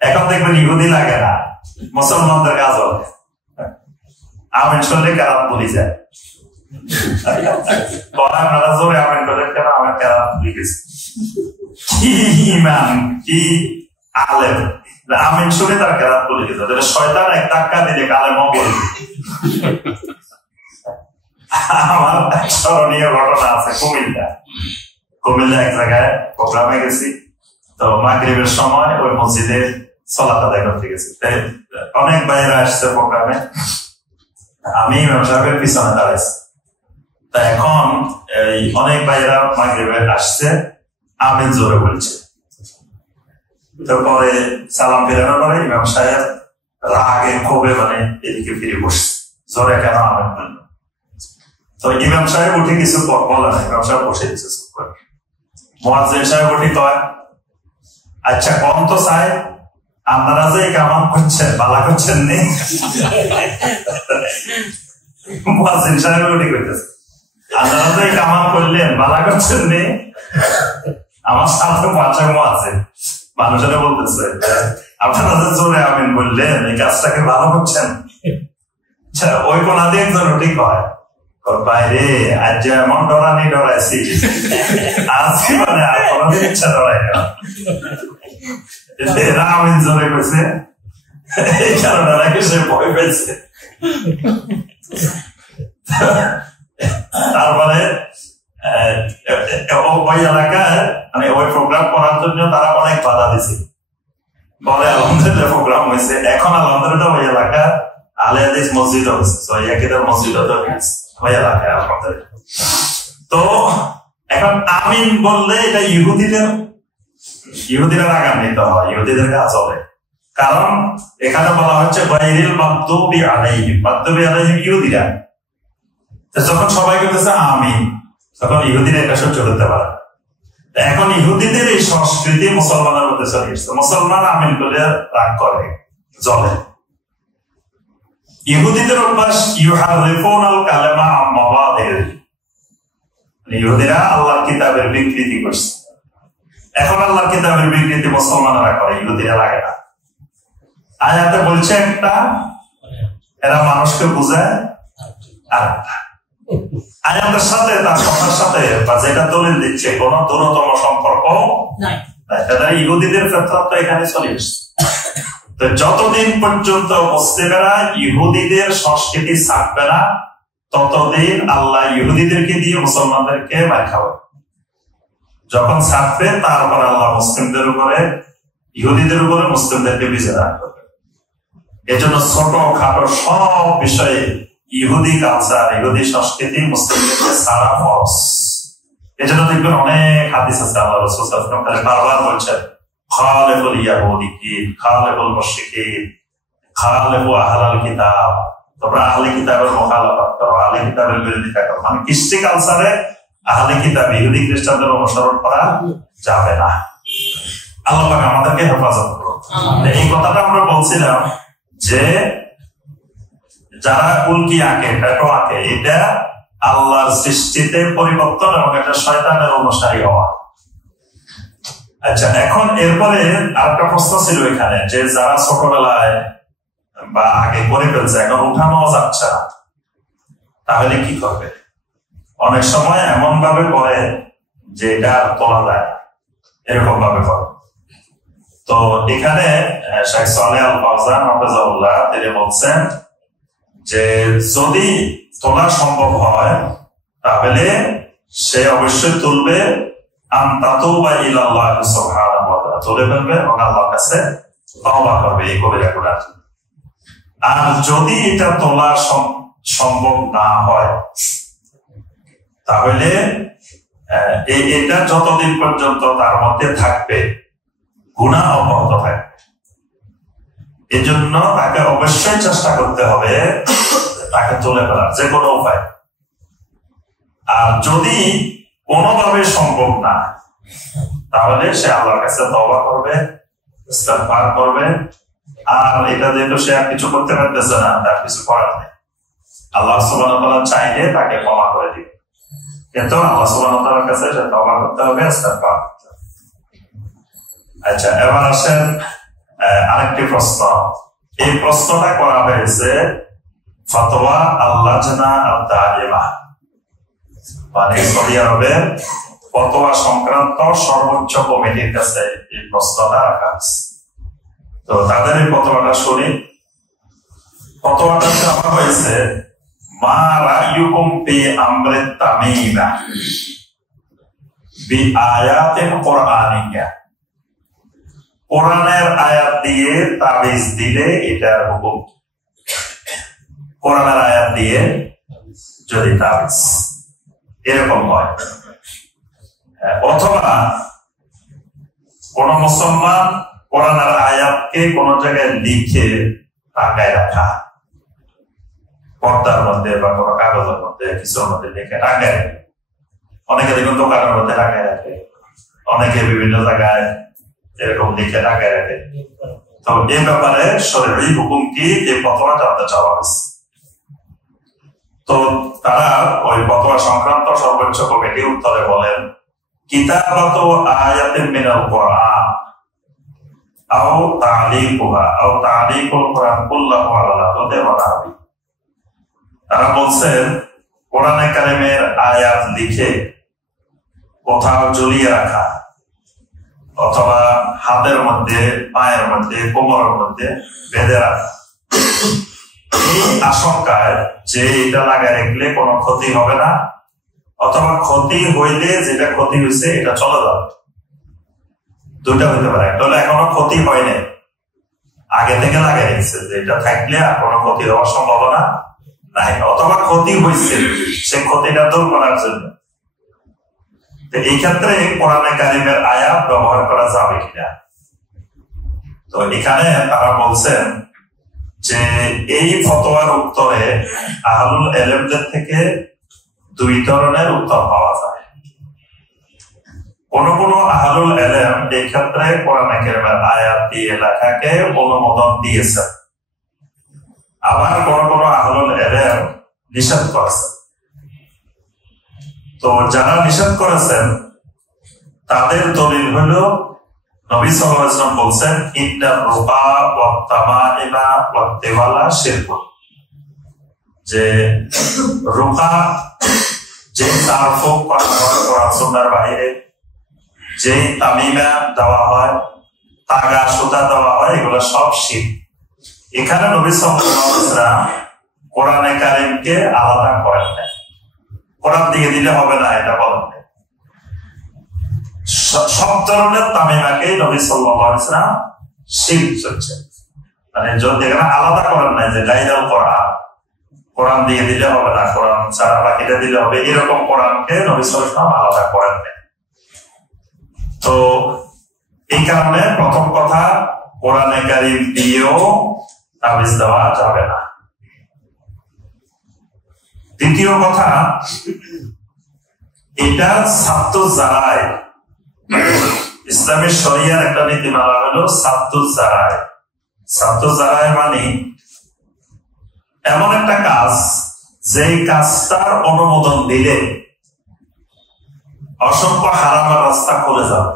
এখন দেখবেন ইহুদি লাগে না, মুসলমানদের কাজ হবে। আমিন শুনলে কেরাত বলি যায়, আপনারা জোরে আমিন করে কেন আমার কেরাত বলি গেছে। কি ইমান, কি আলেম, আমিন শুনে তার কেরাত বলে গেছে। শয়তান এক ধাক্কা দিলে আলেমও বলে। আমার স্মরণীয় ঘটনা আছে কুমিল্লা এক জায়গায় প্রোগ্রামে গেছি, তো মাগরিবের সময় ওই মসজিদে সালাত আদায় করতে গেছি। অনেক ভাইয়েরা আসছে প্রোগ্রামে, আমি ইমাম সাহেবের পিছনে দাঁড়াইছি। তা এখন এই অনেক ভাইয়েরা মাগরিবে আসছে, আমিন জোরে বলছে। তারপরে সালাম ফেরানোর পরে ইমাম সাহেব রাগে ক্ষোভে এদিকে ফিরে বসছে, জোরে কেন আমিন বলল। তো ইমাম সাহেব উঠে কিছু বলে না, ইমাম সাহেব বসে দিচ্ছে চুপ করে। মুয়াজ্জিন সাহেব উঠে কয়, আচ্ছা কম তো সাহেব, আপনারা যে কামান করছেন বালা করছেন নি। মুয়াজ্জিন সাহেব উঠে কইতেছে, আপনারা যে কামান করলেন বালা করছেন নি। আমার সাথে বাচ্চা আছে, মানুষেরা বলতেছে আপনারা যে জোরে আমিন বললেন এই কাজটাকে ভালো করছেন। ওই কোনা দিয়ে একজন ঠিক হয়, বাইরে আজ এমন ডরানি ডরাইছি আজকে আর কোনদিন ইচ্ছা ডরাই না। আমিন জোরে কইছে, এই কারণে নাকি সে ভয় পেয়েছে। তারপরে ওই এলাকায় ওই প্রোগ্রাম করার জন্য তারা অনেক বাধা দিছে, বলে আলহামদুলিল্লাহ প্রোগ্রাম হয়েছে। এখন আলহামদুলিল্লাহ ওই এলাকায় আলে হাদিস মসজিদ হয়েছে, মসজিদ ওই এলাকায় আলহামদুলিল্লাহ। তো এখন আমিন বললে এটা ইহুদিরা রাগান নিতে হয়, ইহুদিদের কাজ হবে। কারণ এখানে বলা হচ্ছে গায়রিল মাগদুবি আলাইহিম, মাগদুবি আলাইহিম ইহুদিরা। যখন সবাই বলতেছে আমিন, তখন ইহুদিরা এটা সহ্য করতে পারে। এখন ইহুদিদের এই সংস্কৃতি মুসলমানের মধ্যে চলে এসেছে, মুসলমান আমিন বলে রাগ করে জ্বলে। ইহুদিদের অভ্যাস ইউহারিফুনাল কালামা আন মাওয়াদিহি, ইহুদিরা আল্লাহর কিতাবের বিকৃতি করছে। এখন আল্লাহর কিতাবের বিকৃতি মুসলমানরা করে, ইহুদিরা লাগে না। আয়াতে বলছে একটা, এরা মানুষকে বোঝায় আরেকটা। আয়াতের সাথে তার কথার সাথে বা যেটা দলিল দিচ্ছে কোন দূরতম সম্পর্ক নাই। ইহুদিদের ক্ষেত্রে এখানে চলে এসছে। তো যতদিন পর্যন্ত মুসলিমেরা ইহুদিদের সংস্কৃতি ছাড়বে না, ততদিন আল্লাহ ইহুদিদেরকে দিয়ে মুসলমানদেরকে মার খাবে। যখন ছাড়বে তারপর আল্লাহ মুসলিমদের উপরে, ইহুদিদের উপরে মুসলিমদেরকে বিজয় দান করবে। এজন্য ছোট খাটো সব বিষয়ে ইহুদি কালচার, ইহুদি সংস্কৃতি মুসলিমদেরকে ছাড়া ফরজ। এজন্য দেখবেন অনেক হাদিস আছে, আল্লাহ রাসূল সাল্লাল্লাহু আলাইহি ওয়াসাল্লাম বারবার বলছেন খালিফুল ইয়াহুদিকিন, খালিফুল মুশরিকিন, খালিফু আহলাল কিতাব। তোমরা আহলে কিতাবের মুখালাফাত করো, আহলে কিতাবের বিরোধিতা করো। মানে কৃষ্টি কালচারে আহলে কিতাব ইহুদি খ্রিস্টানদের অনুসরণ করা যাবে না। আল্লাহ পাক আমাদেরকে হেফাজত করুন। এই কথাটা আমরা বলছিলাম যে যারা উল্কি আঁকে, পেটো আঁকে, এটা আল্লাহর সৃষ্টিতে পরিবর্তন এবং এটা শয়তানের অনুসারী হওয়া। আচ্ছা, এখন এরপরে আরেকটা প্রশ্ন ছিল এখানে, যে যারা ছোটবেলায় বা আগে করে ফেলছে, এখন উঠানো যাচ্ছে না, তাহলে কি করবে? অনেক সময় এমন ভাবে করে যে এটা তোলা যায়, এরকম ভাবে করে। তো এখানে শেখ সালেহ আল ফাওজান হাফেজাহুল্লাহ তিনি বলছেন যে যদি তোলা সম্ভব হয় তাহলে সে অবশ্যই তুলবে, আনতাতুবা ইলাল্লাহ সুবহানাহু ওয়া তাআলা, তুলে ফেলবে এবং আল্লাহর কাছে তওবা করবে এই কবিরা গুনাহ। আর যদি এটা তোলা সম্ভব না হয় তাহলে এটা যতদিন পর্যন্ত তার মধ্যে থাকবে গুনাহ অব্যাহত থাকবে। এজন্য তাকে অবশ্যই চেষ্টা করতে হবে তাকে তুলে ফেলার যে কোনো উপায়। আর যদি কোনোভাবে সম্ভব না, তাহলে সে আল্লাহর কাছে তওবা করবে, ইস্তিগফার করবে। আর এটা যেহেতু সে আর কিছু করতে পারতেছে না, তার কিছু করার নেই, আল্লাহ সুবহানাহু ওয়া তাআলা চাইলে তাকে ক্ষমা করে দিবে, কিন্তু আল্লাহ সুবহানাহু ওয়া তাআলার কাছে সে তওবা করতে হবে, ইস্তিগফার করতে হবে। আচ্ছা, এবার আসেন আরেকটি প্রশ্ন। এই প্রশ্নটা করা হয়েছে ফতোয়া আল-লাজনা আদ-দাইমা, মানে সৌদি আরবের ফতোয়া সংক্রান্ত সর্বোচ্চ কমিটির কাছে এই প্রশ্নটা রাখা হয়েছে। তো তাদের এই ফতোয়াটা শুনি। ফতোয়াটা দেওয়া হয়েছে, মা রায়ুকুম ফি আমরি তামিমা বি আয়াতিন কুরআনিয়া, কোরআনের আয়াত দিয়ে তাবিজ দিলে এটার হুকুম। কোরআনের আয়াত দিয়ে যদি তাবিজ এরকম হয়, অথবা কোন মুসলমান কোরআনের আয়াতকে কোন জায়গায় লিখে টাকায় রাখা, পর্দার মধ্যে বা কোনো কাগজের মধ্যে কিছুর মধ্যে লিখে টাকায় রাখে, অনেকে দেখুন দোকানের মধ্যে টাকায় রাখে, অনেকে বিভিন্ন জায়গায় এরকম লিখে টাকায় রাখে। তো এই ব্যাপারে শরীয়ী হুকুম কি, এই ফতোয়া জানতে চাওয়া হয়েছে। তো তারা ওই ফতোয়া সংক্রান্ত সর্বোচ্চ কমিটি উত্তরে বলেন, কিতাবাতু আয়াতিন মিনাল কুরআন আও তা'লিকুহা আও তা'লিকুল কুরআন কুল্লাহু আলা লাফযি ওয়া নাহবি। তারা বলছেন কোরআনে কারিমের আয়াত লিখে কোথাও ঝুলিয়ে রাখা, অথবা হাতের মধ্যে, পায়ের মধ্যে, কোমরের মধ্যে বেঁধে রাখা, এই আশঙ্কায় যে এটা লাগায় রাখলে কোনো ক্ষতি হবে না, অথবা ক্ষতি হইলে যেটা ক্ষতি হয়েছে এটা চলে যাবে। দুইটা হইতে পারে, একটা হলে এখনো ক্ষতি হয়নি, আগে থেকে লাগাই রেখেছে, যেটা থাকলে আর কোনো ক্ষতি হওয়ার সম্ভাবনা নাই, অথবা ক্ষতি হয়েছে সে ক্ষতিটা দূর করার জন্য। এই ক্ষেত্রে কোরআনে কারিমের আয়াত ব্যবহার করা যাবে কিনা? তো এখানে তারা বলছেন যে এই ফতোয়ার উত্তরে আহলুল ইলমদের থেকে দুই ধরনের উত্তর পাওয়া যায়। কোন কোন আহলুল ইলম এই ক্ষেত্রে কোরআনে কারিমের আয়াত দিয়ে লেখাকে অনুমোদন দিয়েছেন, আবার কোন কোন আহলুল ইলম নিষেধ করেছেন। তো যারা নিষেধ করেছেন তাদের দলিল হলো নবী সাল্লাল্লাহু আলাইহি ওয়াসাল্লাম বলছেন, ইন্নার রুবা ওয়াত তামাইমা ওয়াত তিওয়ালা শিরকুন, যে রুবা, যে তারফুক কোরআন সুন্নাহর বাইরে, যে তামিমা দেওয়া হয়, তাগা সুতা দেওয়া হয়, এগুলো সব শিরক। এখানে নবী সাল্লাল্লাহু আলাইহি ওয়াসাল্লাম কোরআনে কারিমকে আলাদা করেন না, কোরআন দিয়ে দিলে হবে না এটা বলেন না। সব ধরনের তামিমাকেই নবী সাল্লাল্লাহু আলাইহি ওয়াসাল্লাম শিরক হচ্ছে, মানে যদি এখানে আলাদা করেন না যে গাইদাল কোরআন দিয়ে দিলে হবে না, কোরআন ছাড়া বাকিটা দিলে হবে, এরকম কোরআনকে নবী সাল্লাল্লাহু আলাইহি ওয়াসাল্লাম আলাদা করেন না। তো এই কারণে প্রথম কথা, কোরআনে কারিম দিয়েও তাবিজ দেওয়া যাবে না। দ্বিতীয় কথা, এটা সাত্তু জারায়, ইসলামের শরিয়ার একটা নীতিমালা হলো সাত্তু জারায়। সাত্তু জারায় মানে এমন একটা কাজ যেই কাজটার অনুমোদন দিলে অসংখ্য হারামের রাস্তা খুলে যাবে,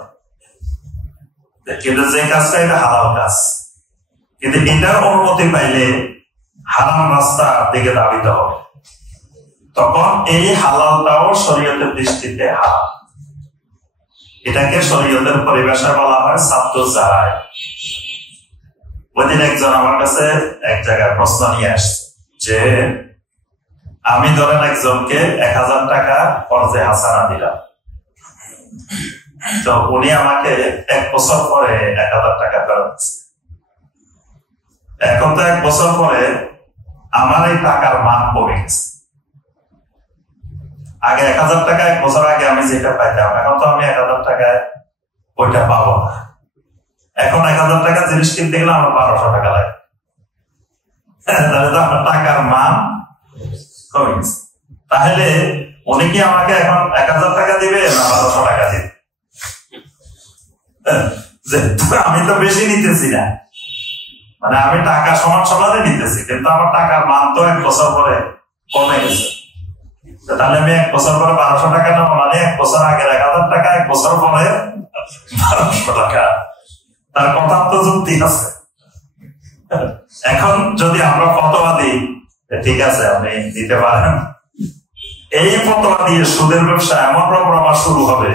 কিন্তু যে কাজটা এটা হালাল কাজ, কিন্তু এটার অনুমতি পাইলে হারাম রাস্তার দিকে ধাবিত হবে, তখন এই হালালটাও শরীয়তের দৃষ্টিতে হারাম। এটাকে শরীয়তের পরিভাষায় বলা হয় সাদ্দু যারায়। ওইদিন একজন আমার কাছে এক জায়গায় প্রশ্ন নিয়ে আসছে যে আমি ধরেন একজনকে 1000 টাকা কর্জে হাসানা দিলাম, তো উনি আমাকে 1 বছর পরে 1000 টাকা ফেরত দিচ্ছে। এখন তো 1 বছর পরে আমার এই টাকার মান কমে গেছে। আগে 1000 টাকা 1 বছর আগে আমি যেটা পাইতাম, এখন তো আমি 1000 টাকায় ওইটা পাবো না। এখন 1000 টাকা জিনিস কিনতে গেলে আমার 1200 টাকা লাগে, তাহলে তো আমার টাকার মান কমে গেছে। তাহলে উনি কি আমাকে এখন 1000 টাকা দিবে না 1200 টাকা দিবে? আমি তো বেশি নিতেছি না, মানে আমি টাকা সমান সমানে নিতেছি, কিন্তু আমার টাকার মান তো 1 বছর পরে কমে গেছে। তাহলে আমি 1 বছর পরে 1200 টাকা নেবো, মানে 1 বছর আগে 1000 টাকা, 1 বছর পরে 1200 টাকা। তার কথা তো যুক্তি আছে। এখন যদি আমরা ফতোয়া দিই, ঠিক আছে আপনি দিতে পারেন, এই ফতোয়া দিয়ে সুদের ব্যবসা এমন রকম শুরু হবে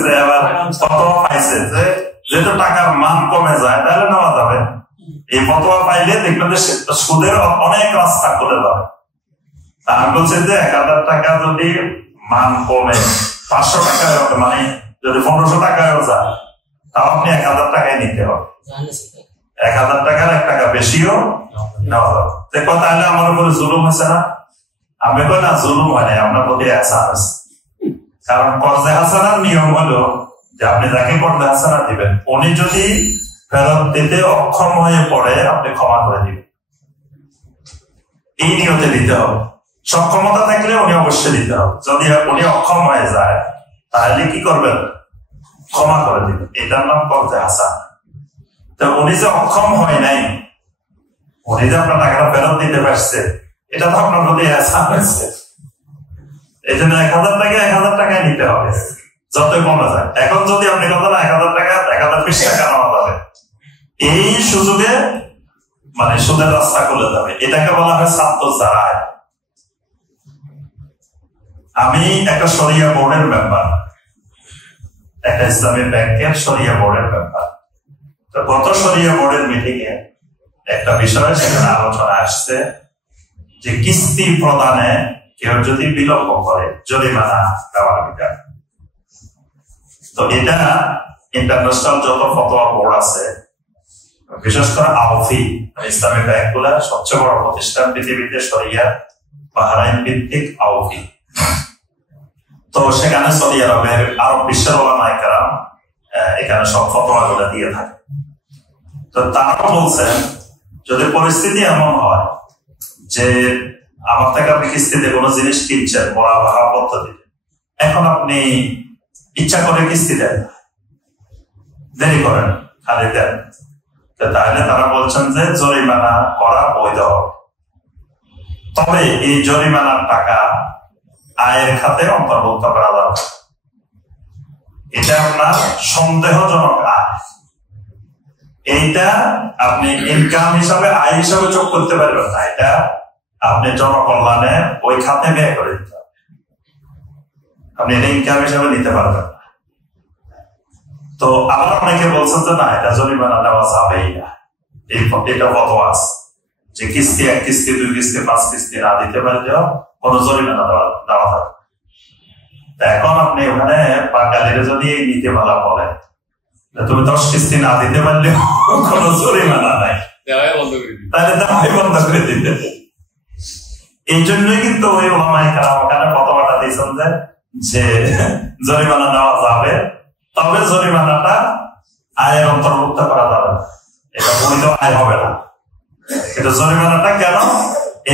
যে আবার ফতোয়া পাইছে যে যেহেতু টাকার মান কমে যায় তাহলে নেওয়া যাবে। এই ফতোয়া পাইলে দেখবেন যে সুদের অনেক রাস্তা খুলে যাবে। আমি বলছি যে 1000 টাকা যদি মান কমে 500 টাকায়, মানে যদি 1500 টাকায় যায়, তাও আপনি 1000 টাকায় নিতে হবে। 1000 টাকার 1 টাকা বেশিও নেওয়া যাবে। তাহলে আমার উপরে জুলুম হয়েছে না? আমি কই না জুলুম হয় নাই, আপনার প্রতি এহসান আছে। কারণ কর্জে হাসানার নিয়ম হলো যে আপনি যাকে কর্জে হাসানা দিবেন, উনি যদি ফেরত দিতে অক্ষম হয়ে পড়ে আপনি ক্ষমা করে দিবেন, এই নিয়তে দিতে হবে। সক্ষমতা থাকলে উনি অবশ্যই দিতে হবে। যদি উনি অক্ষম হয়ে যায় তাহলে কি করবেন? ক্ষমা করে দিবেন। এটার নাম কর্জে হাসানা। তো উনি যে অক্ষম হয় নাই, উনি যে আপনার টাকাটা ফেরত দিতে পারছে, এটা তো আপনার প্রতি এহসান হয়েছে। এই জন্য 1000 টাকা 1000 টাকায় নিতে হবে, যতই কমে যায়। এখন যদি আপনি কত না 1000 টাকা 1020 টাকা নেওয়া যাবে, এই সুযোগে মানে সুদের রাস্তা খুলে যাবে। এটাকে বলা হয় সাদ্দু যারায়। আমি একটা শরিয়া বোর্ডের মেম্বার, একটা ইসলামী ব্যাংকের শরিয়া বোর্ডের মেম্বার। তো গত শরিয়া বোর্ডের মিটিং এ একটা বিষয় সেখানে আলোচনা আসছে যে কিস্তি প্রদানে কেউ যদি বিলম্ব করে জরিমানা দেওয়ার বিধান। তো এটা ইন্টারন্যাশনাল যত ফতোয়া বোর্ড আছে, বিশেষ করে আওফি ইসলামী ব্যাংকগুলোর সবচেয়ে বড় প্রতিষ্ঠান পৃথিবীতে শরিয়া বাহরাইন ভিত্তিক আওফি। তো সেখানে সৌদি আরবের আরব বিশ্বের ওলামায়ে কেরাম এখানে সব ফতোয়াগুলো দিয়ে থাকে। তো তারা বলছেন যদি পরিস্থিতি এমন হয় যে আমার থেকে আপনি কিস্তিতে কোনো জিনিস কিনছেন বড় ভাড়া পদ্ধতিতে, এখন আপনি ইচ্ছা করে কিস্তি দেন, দেরি করেন, খালি দেন, তাহলে তারা বলছেন যে জরিমানা করা বৈধ হবে। তবে এই জরিমানার টাকা আয়ের খাতে অন্তর্ভুক্ত করা যাবে। এটা আপনার সন্দেহজনক আয়, এইটা আপনি ইনকাম হিসাবে আয় হিসাবে যোগ করতে পারবেন না। এটা আপনি জনকল্যাণে ওই খাতে ব্যয় করে দিতে হবে, আপনি এটা ইনকাম হিসাবে নিতে পারবেন না। তো আবার অনেকে বলছেন যে না, এটা জরিমানা দেওয়া যাবেই না। এটা ফতোয়া আছে যে কিস্তি 1 কিস্তি 2 কিস্তি 5 কিস্তি না দিতে পারলেও কোনো জরিমানা দেওয়া যাবে। এখন আপনি ওখানে বাঙালিরা যদি এই নীতিমালা বলেন তুমি 10 কিস্তি না দিতে পারলে কোনো জরিমানা নাই, তাহলে দাওয়াই বন্ধ করে দিতে। এই জন্যই কিন্তু ওই ওলামায়ে কেরাম ওখানে ফতোয়াটা দিয়েছেন যে জরিমানা দেওয়া যাবে, তবে জরিমানাটা আয়ের অন্তর্ভুক্ত করা যাবে না, এটা বৈধ আয় হবে না। কিন্তু জরিমানাটা কেন?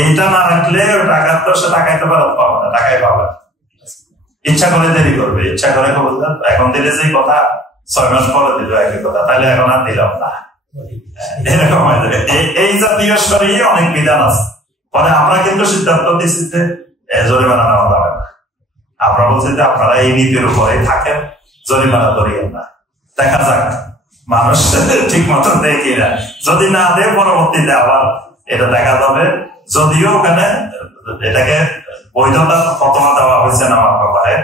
এইটা না রাখলে ওই টাকা তো সে টাকাইতে ফেরত পাবে না, টাকাই পাবে না। ইচ্ছা করে দেরি করবে, ইচ্ছা করে এখন দিলে যে কথা 6 মাস পরে দিল একই কথা, তাহলে এখন আর দিলাম না, এরকম হয়ে যাবে। এই জাতীয় শরীরে অনেক বিধান আছে, মানে আমরা কিন্তু সিদ্ধান্ত দিচ্ছি যে জরিমানা নেওয়া যাবে না। আমরা বলছি যে আপনারা এই নীতির উপরে থাকেন, জরিমানা করিয়েন না। দেখা যাক মানুষ ঠিক মতো দেয় কিনা, যদি না দেয় পরবর্তীতে আবার এটা দেখা যাবে। যদিও ওখানে এটাকে বৈধতা ফতোয়া দেওয়া হয়েছে নেওয়ার ব্যাপারে,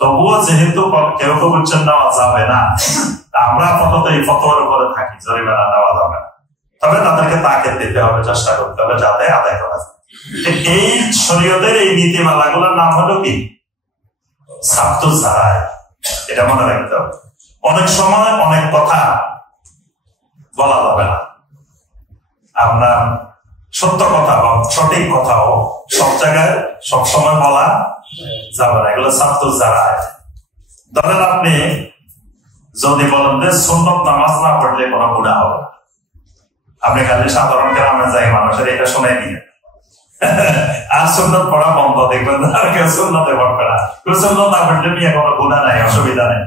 তবুও যেহেতু কেউ কেউ বলছেন নেওয়া যাবে না, আমরা আপাতত এই ফতোয়ার উপরে থাকি, জরিমানা দেওয়া যাবে না। তবে তাদেরকে তাকে দিতে হবে, চেষ্টা করতে হবে যাতে আদায় করা যায়। এই শরীয়তের এই নীতিমালাগুলোর নাম হলো কি? সাবতুল জারায়। এটা মনে রাখতে হবে। অনেক সময় অনেক কথা বলা যাবে না, আপনার সত্য কথা বা সঠিক কথাও সব জায়গায় সব সময় বলা যাবে না, এগুলো সাবতুল জারায়। ধরেন আপনি যদি বলেন যে সুন্নত নামাজ না পড়লে কোনো গুনাহ হবে না, আপনি খালি সাধারণ গ্রামে যাই মানুষের এটা শুনে নিয়ে আর সুন্নত পড়া বন্ধ, দেখবেন আর কেউ সুন্নতে পড়বে না। সুন্নত না পড়লে নিয়ে কোনো গুনাহ নাই, অসুবিধা নেই।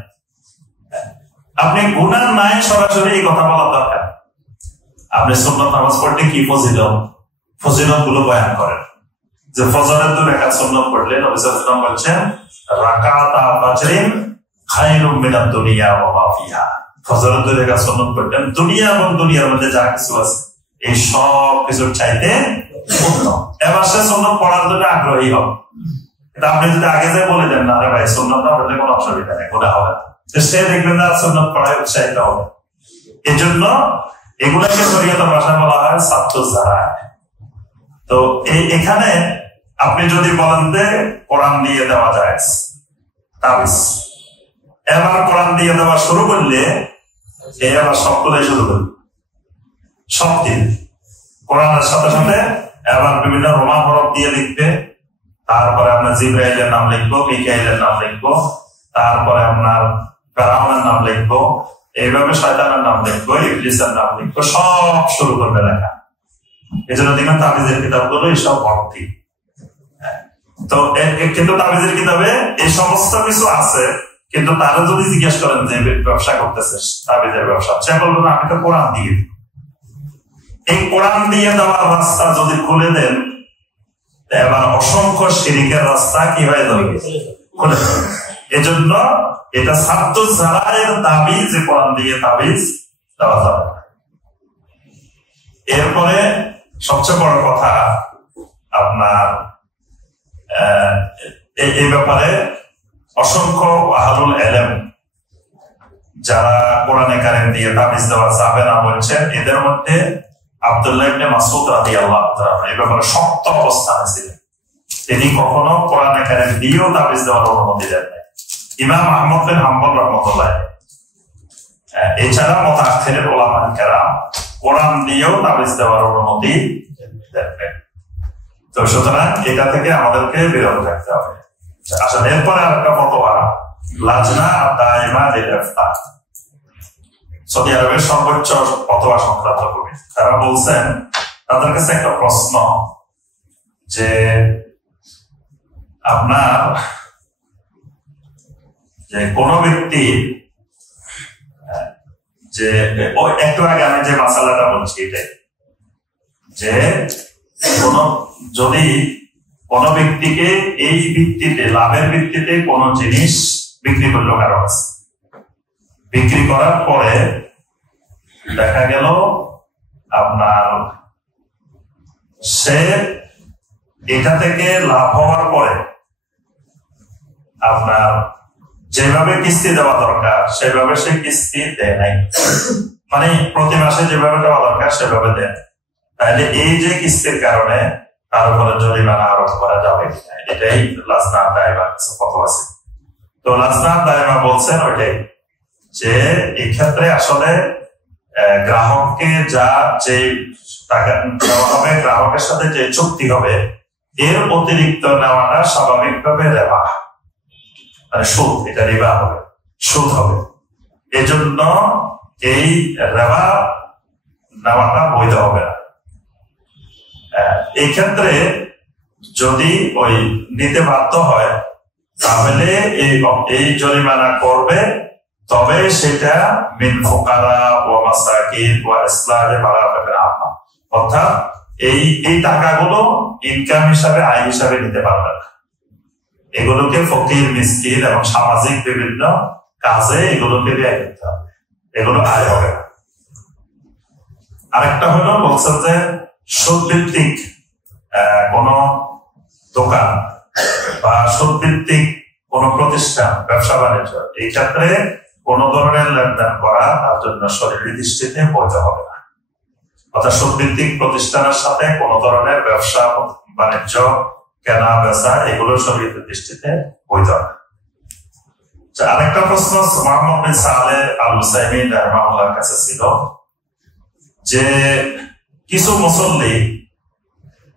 আপনি গুনাহ নাই সরাসরি এই কথা বলার দরকার। আপনি সুন্নত নামাজ পড়লে কি ফজিলত গুলো বয়ান করেন, যে ফজরের 2 রাকাত সুন্নত পড়লে নবী সাল্লাল্লাহু আলাইহি ওয়াসাল্লাম বলছেন রাকাতা ফাজরিন খায়রুম মিনাদ দুনিয়া ওয়া মা ফিহা। ফজরের 2 রাকাত সুন্নত পড়লেন দুনিয়া এবং দুনিয়ার মধ্যে যা কিছু আছে এই সব কিছুর চাইতে উত্তম। এবার সে সুন্নত পড়ার জন্য আগ্রহী হবে। কিন্তু আপনি যদি আগে যে বলে দেন না রে ভাই সুন্নত না পড়লে কোনো অসুবিধা নেই, গুনাহ হবে না, সে দেখবেন না সুন্নত পড়ায় উৎসাহিত হবে। এই জন্য এগুলাকে শরীয়তের ভাষায় বলা হয় সাবতুল জারায়। তো এখানে আপনি যদি বলেন যে কোরআন দিয়ে দেওয়া যায় তাবিজ, এবার কোরআন দিয়ে দেওয়া শুরু করলে এই আবার সবগুলোই শুরু করবে, সব দিন কোরআনের সাথে সাথে এবার বিভিন্ন রোমান হরফ দিয়ে লিখবে, তারপরে আপনার জিবরাইলের নাম লিখবো, মিকাইলের নাম লিখবো, তারপরে আপনার ফেরাউনের নাম লিখবো, এইভাবে শয়তানের নাম লিখবো, ইবলিসের নাম লিখবো, সব শুরু করবে লেখা। এই জন্য দেখবেন তাবিজের কিতাবগুলো এইসব ভর্তি। তো কিন্তু তাবিজের কিতাবে এই সমস্ত কিছু আছে, কিন্তু তারা যদি জিজ্ঞেস করেন যে ব্যবসা করতেছে তাবিজের ব্যবসা, সে বলবেন আমি তো কোরআন দিয়ে দিই। এই কোরআন দিয়ে দেওয়ার রাস্তা যদি খুলে দেন, এবার অসংখ্য শিরিকের রাস্তা কি হয়ে যাবে, খুলে যাবে। এজন্য এটা সাবতুল জারায়ের দাবি যে কোরআন দিয়ে তাবিজ দেওয়া যাবে। এরপরে সবচেয়ে বড় কথা আপনার এই ব্যাপারে অসংখ্য আহলুল ইলম যারা কোরআনে কারীম দিয়ে তাবিজ দেওয়া যাবে না বলছেন, এদের মধ্যে আব্দুল্লাহ ইবনে মাসউদ রাদিয়াল্লাহু তাআলা এই ব্যাপারে শক্ত অবস্থানে ছিলেন। তিনি কখনো কোরআনে কারীম দিয়েও তাবিজ দেওয়ার অনুমতি দেন নাই। ইমাম আহমদ বিন হাম্বল রাহমাতুল্লাহ এছাড়া মুতাআখিরিন উলামা কেরাম কোরআন দিয়েও তাবিজ দেওয়ার অনুমতি দেন। তো সুতরাং এটা থেকে আমাদেরকে বিরত থাকতে হবে। আসলে এরপরে আরেকটা ফতোয়া, লাজনা দায়মা লিল ইফতা, সৌদি আরবের সর্বোচ্চ ফতোয়া সংক্রান্ত কমিটি, তারা বলছেন তাদের কাছে একটা প্রশ্ন যে আপনার যে কোন ব্যক্তি যে একটু আগে আমি যে মাসালাটা বলছি এটাই, যে যদি কোন ব্যক্তিকে এই ভিত্তিতে লাভের ভিত্তিতে কোন জিনিস বিক্রি করলো কারো কাছে, বিক্রি করার পরে দেখা গেল আপনার সে এটা থেকে লাভ হওয়ার পরে আপনার যেভাবে কিস্তি দেওয়া দরকার সেভাবে সে কিস্তি দেয় নাই, মানে প্রতি মাসে যেভাবে দেওয়া দরকার সেভাবে দেয়, তাহলে এই যে কিস্তির কারণে তার উপরে জরিমানা আরোপ করা যাবে, এটাই লাজনা দায়মা কথা আছে। তো লাজনা দায়মা বলছেন ওইটাই যে এই ক্ষেত্রে আসলে গ্রাহককে যা যে টাকা দেওয়া হবে, গ্রাহকের সাথে যে চুক্তি হবে এর অতিরিক্ত নেওয়াটা স্বাভাবিকভাবে রেবা, মানে সুদ, এটা রিবা হবে, সুদ হবে। এজন্য এই রেবা নেওয়াটা বৈধ হবে না। এই ক্ষেত্রে যদি ওই নিতে বাধ্য হয় তাহলে এই জরিমানা করবে, তবে সেটা মিন ফুকারা ওয়া মাসাকিন ওয়া ইসলাহে বারাকাতিল আম্মা, অর্থাৎ এই টাকাগুলো ইনকাম হিসাবে, আয় হিসাবে নিতে পারবে না। এগুলোকে ফকির, মিসকিন এবং সামাজিক বিভিন্ন কাজে এগুলোকে ব্যয় করতে হবে, এগুলো আয় হবে না। আরেকটা হলো বলছেন যে সুদভিত্তিক কোন দোকান বা সুদভিত্তিক কোন প্রতিষ্ঠান, ব্যবসা বাণিজ্য, এই ক্ষেত্রে কোন ধরনের লেনদেন করা তার জন্য শরীয়ী দৃষ্টিতে বৈধ হবে না। অর্থাৎ সুদভিত্তিক প্রতিষ্ঠানের সাথে কোন ধরনের ব্যবসা বাণিজ্য, কেনা বেচা, এগুলো শরীয়তের দৃষ্টিতে বৈধ না। আরেকটা প্রশ্ন মুহাম্মদ বিন সালেহ আল উসাইমিন রাহিমাহুল্লাহর কাছে ছিল যে কিছু মুসল্লি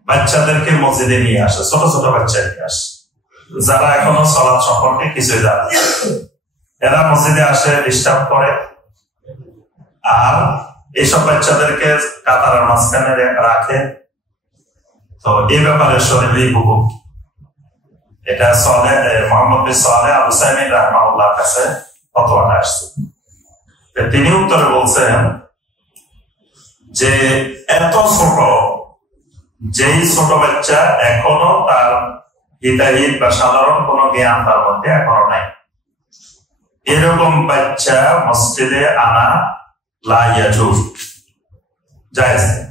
বাচ্চাদেরকে মসজিদে নিয়ে আসে, ছোট ছোট বাচ্চা নিয়ে আসে, যারা এখনো সালাত সম্পর্কে কিছুই জানে না। এরা মসজিদে আসে, ডিস্টার্ব করে, আর এইসব বাচ্চাদেরকে কাতারের মাঝখানে রাখে। তো এই ব্যাপারে শরীয়ী হুকুম, এটা মুহাম্মদ বিন সালেহ আল উসাইমিন রাহিমাহুল্লাহর কাছে ফতোয়াটা আসছে। তিনি উত্তরে বলছেন যে এত ছোট, যেই ছোট বাচ্চা এখনো তার হিতাহিত বা সাধারণ কোন জ্ঞান তার মধ্যে এখনো নাই, এরকম বাচ্চা মসজিদে আনা লা ইয়াজুজ, জায়েজ নেই।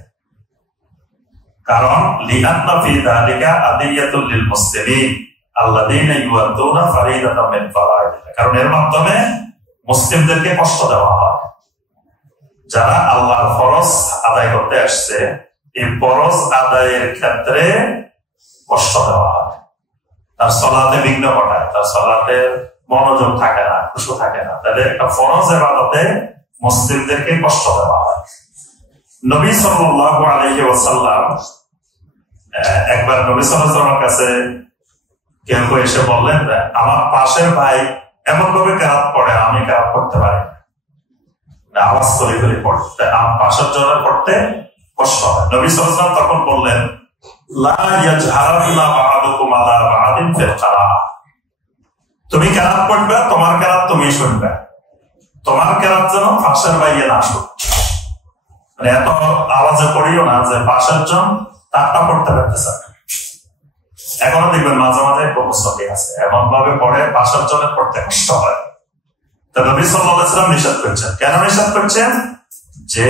কারণ লিআন্না ফি যালিকা আদিয়াতুল লিল মুসলিমিন আল্লাযীনা ইউআদ্দুনা ফারিদাতাম মিন ফারাইদিল্লাহ, কারণ এর মাধ্যমে মুসলিমদেরকে কষ্ট দেওয়া হয়। যারা আল্লাহর ফরজ আদায় করতে আসছে, এই ফরজ আদায়ের ক্ষেত্রে কষ্ট দেওয়া হয়, তার সালাতে বিঘ্ন ঘটায়, তার সালাতে মনোযোগ থাকে না, খুশু থাকে না, তাদের একটা ফরজ ইবাদতে মুসলিমদেরকে কষ্ট দেওয়া হয়। নবী সাল্লাল্লাহু আলাইহি ওয়াসাল্লাম একবার নবী সাল্লাল্লাহু আলাইহি ওয়াসাল্লামের কাছে কেউ এসে বললেন, আমার পাশের ভাই এমন ভাবে কেরাত পড়ে, আমি কেরাত করতে পারি না, আওয়াজ করে করে পড়তে, আমার পাশের জনের পড়তে কষ্ট হয়। নবী সাল্লাল্লাহু আলাইহি ওয়াসাল্লাম তখন বললেন, লা ইয়াজহারান্না বা'দুকুম আলা বা'দিন ফিল কিরাআহ, তুমি কেরাত পড়বে, তোমার কেরাত তুমি শুনবে, তোমার কেরাত যেন পাশের ভাইয়ে না শুনে। মানে এত আওয়াজে পড়িও না যে পাশের জন তারটা পড়তে পারতেছে না। এখনো দেখবেন মাঝে মাঝে প্রবস্থা আছে, এমন ভাবে পড়ে পাশের জনের পড়তে কষ্ট হয়। তো নবী সাল্লাল্লাহু আলাইহি ওয়াসাল্লাম নিষেধ করছেন। কেন নিষেধ করছেন? যে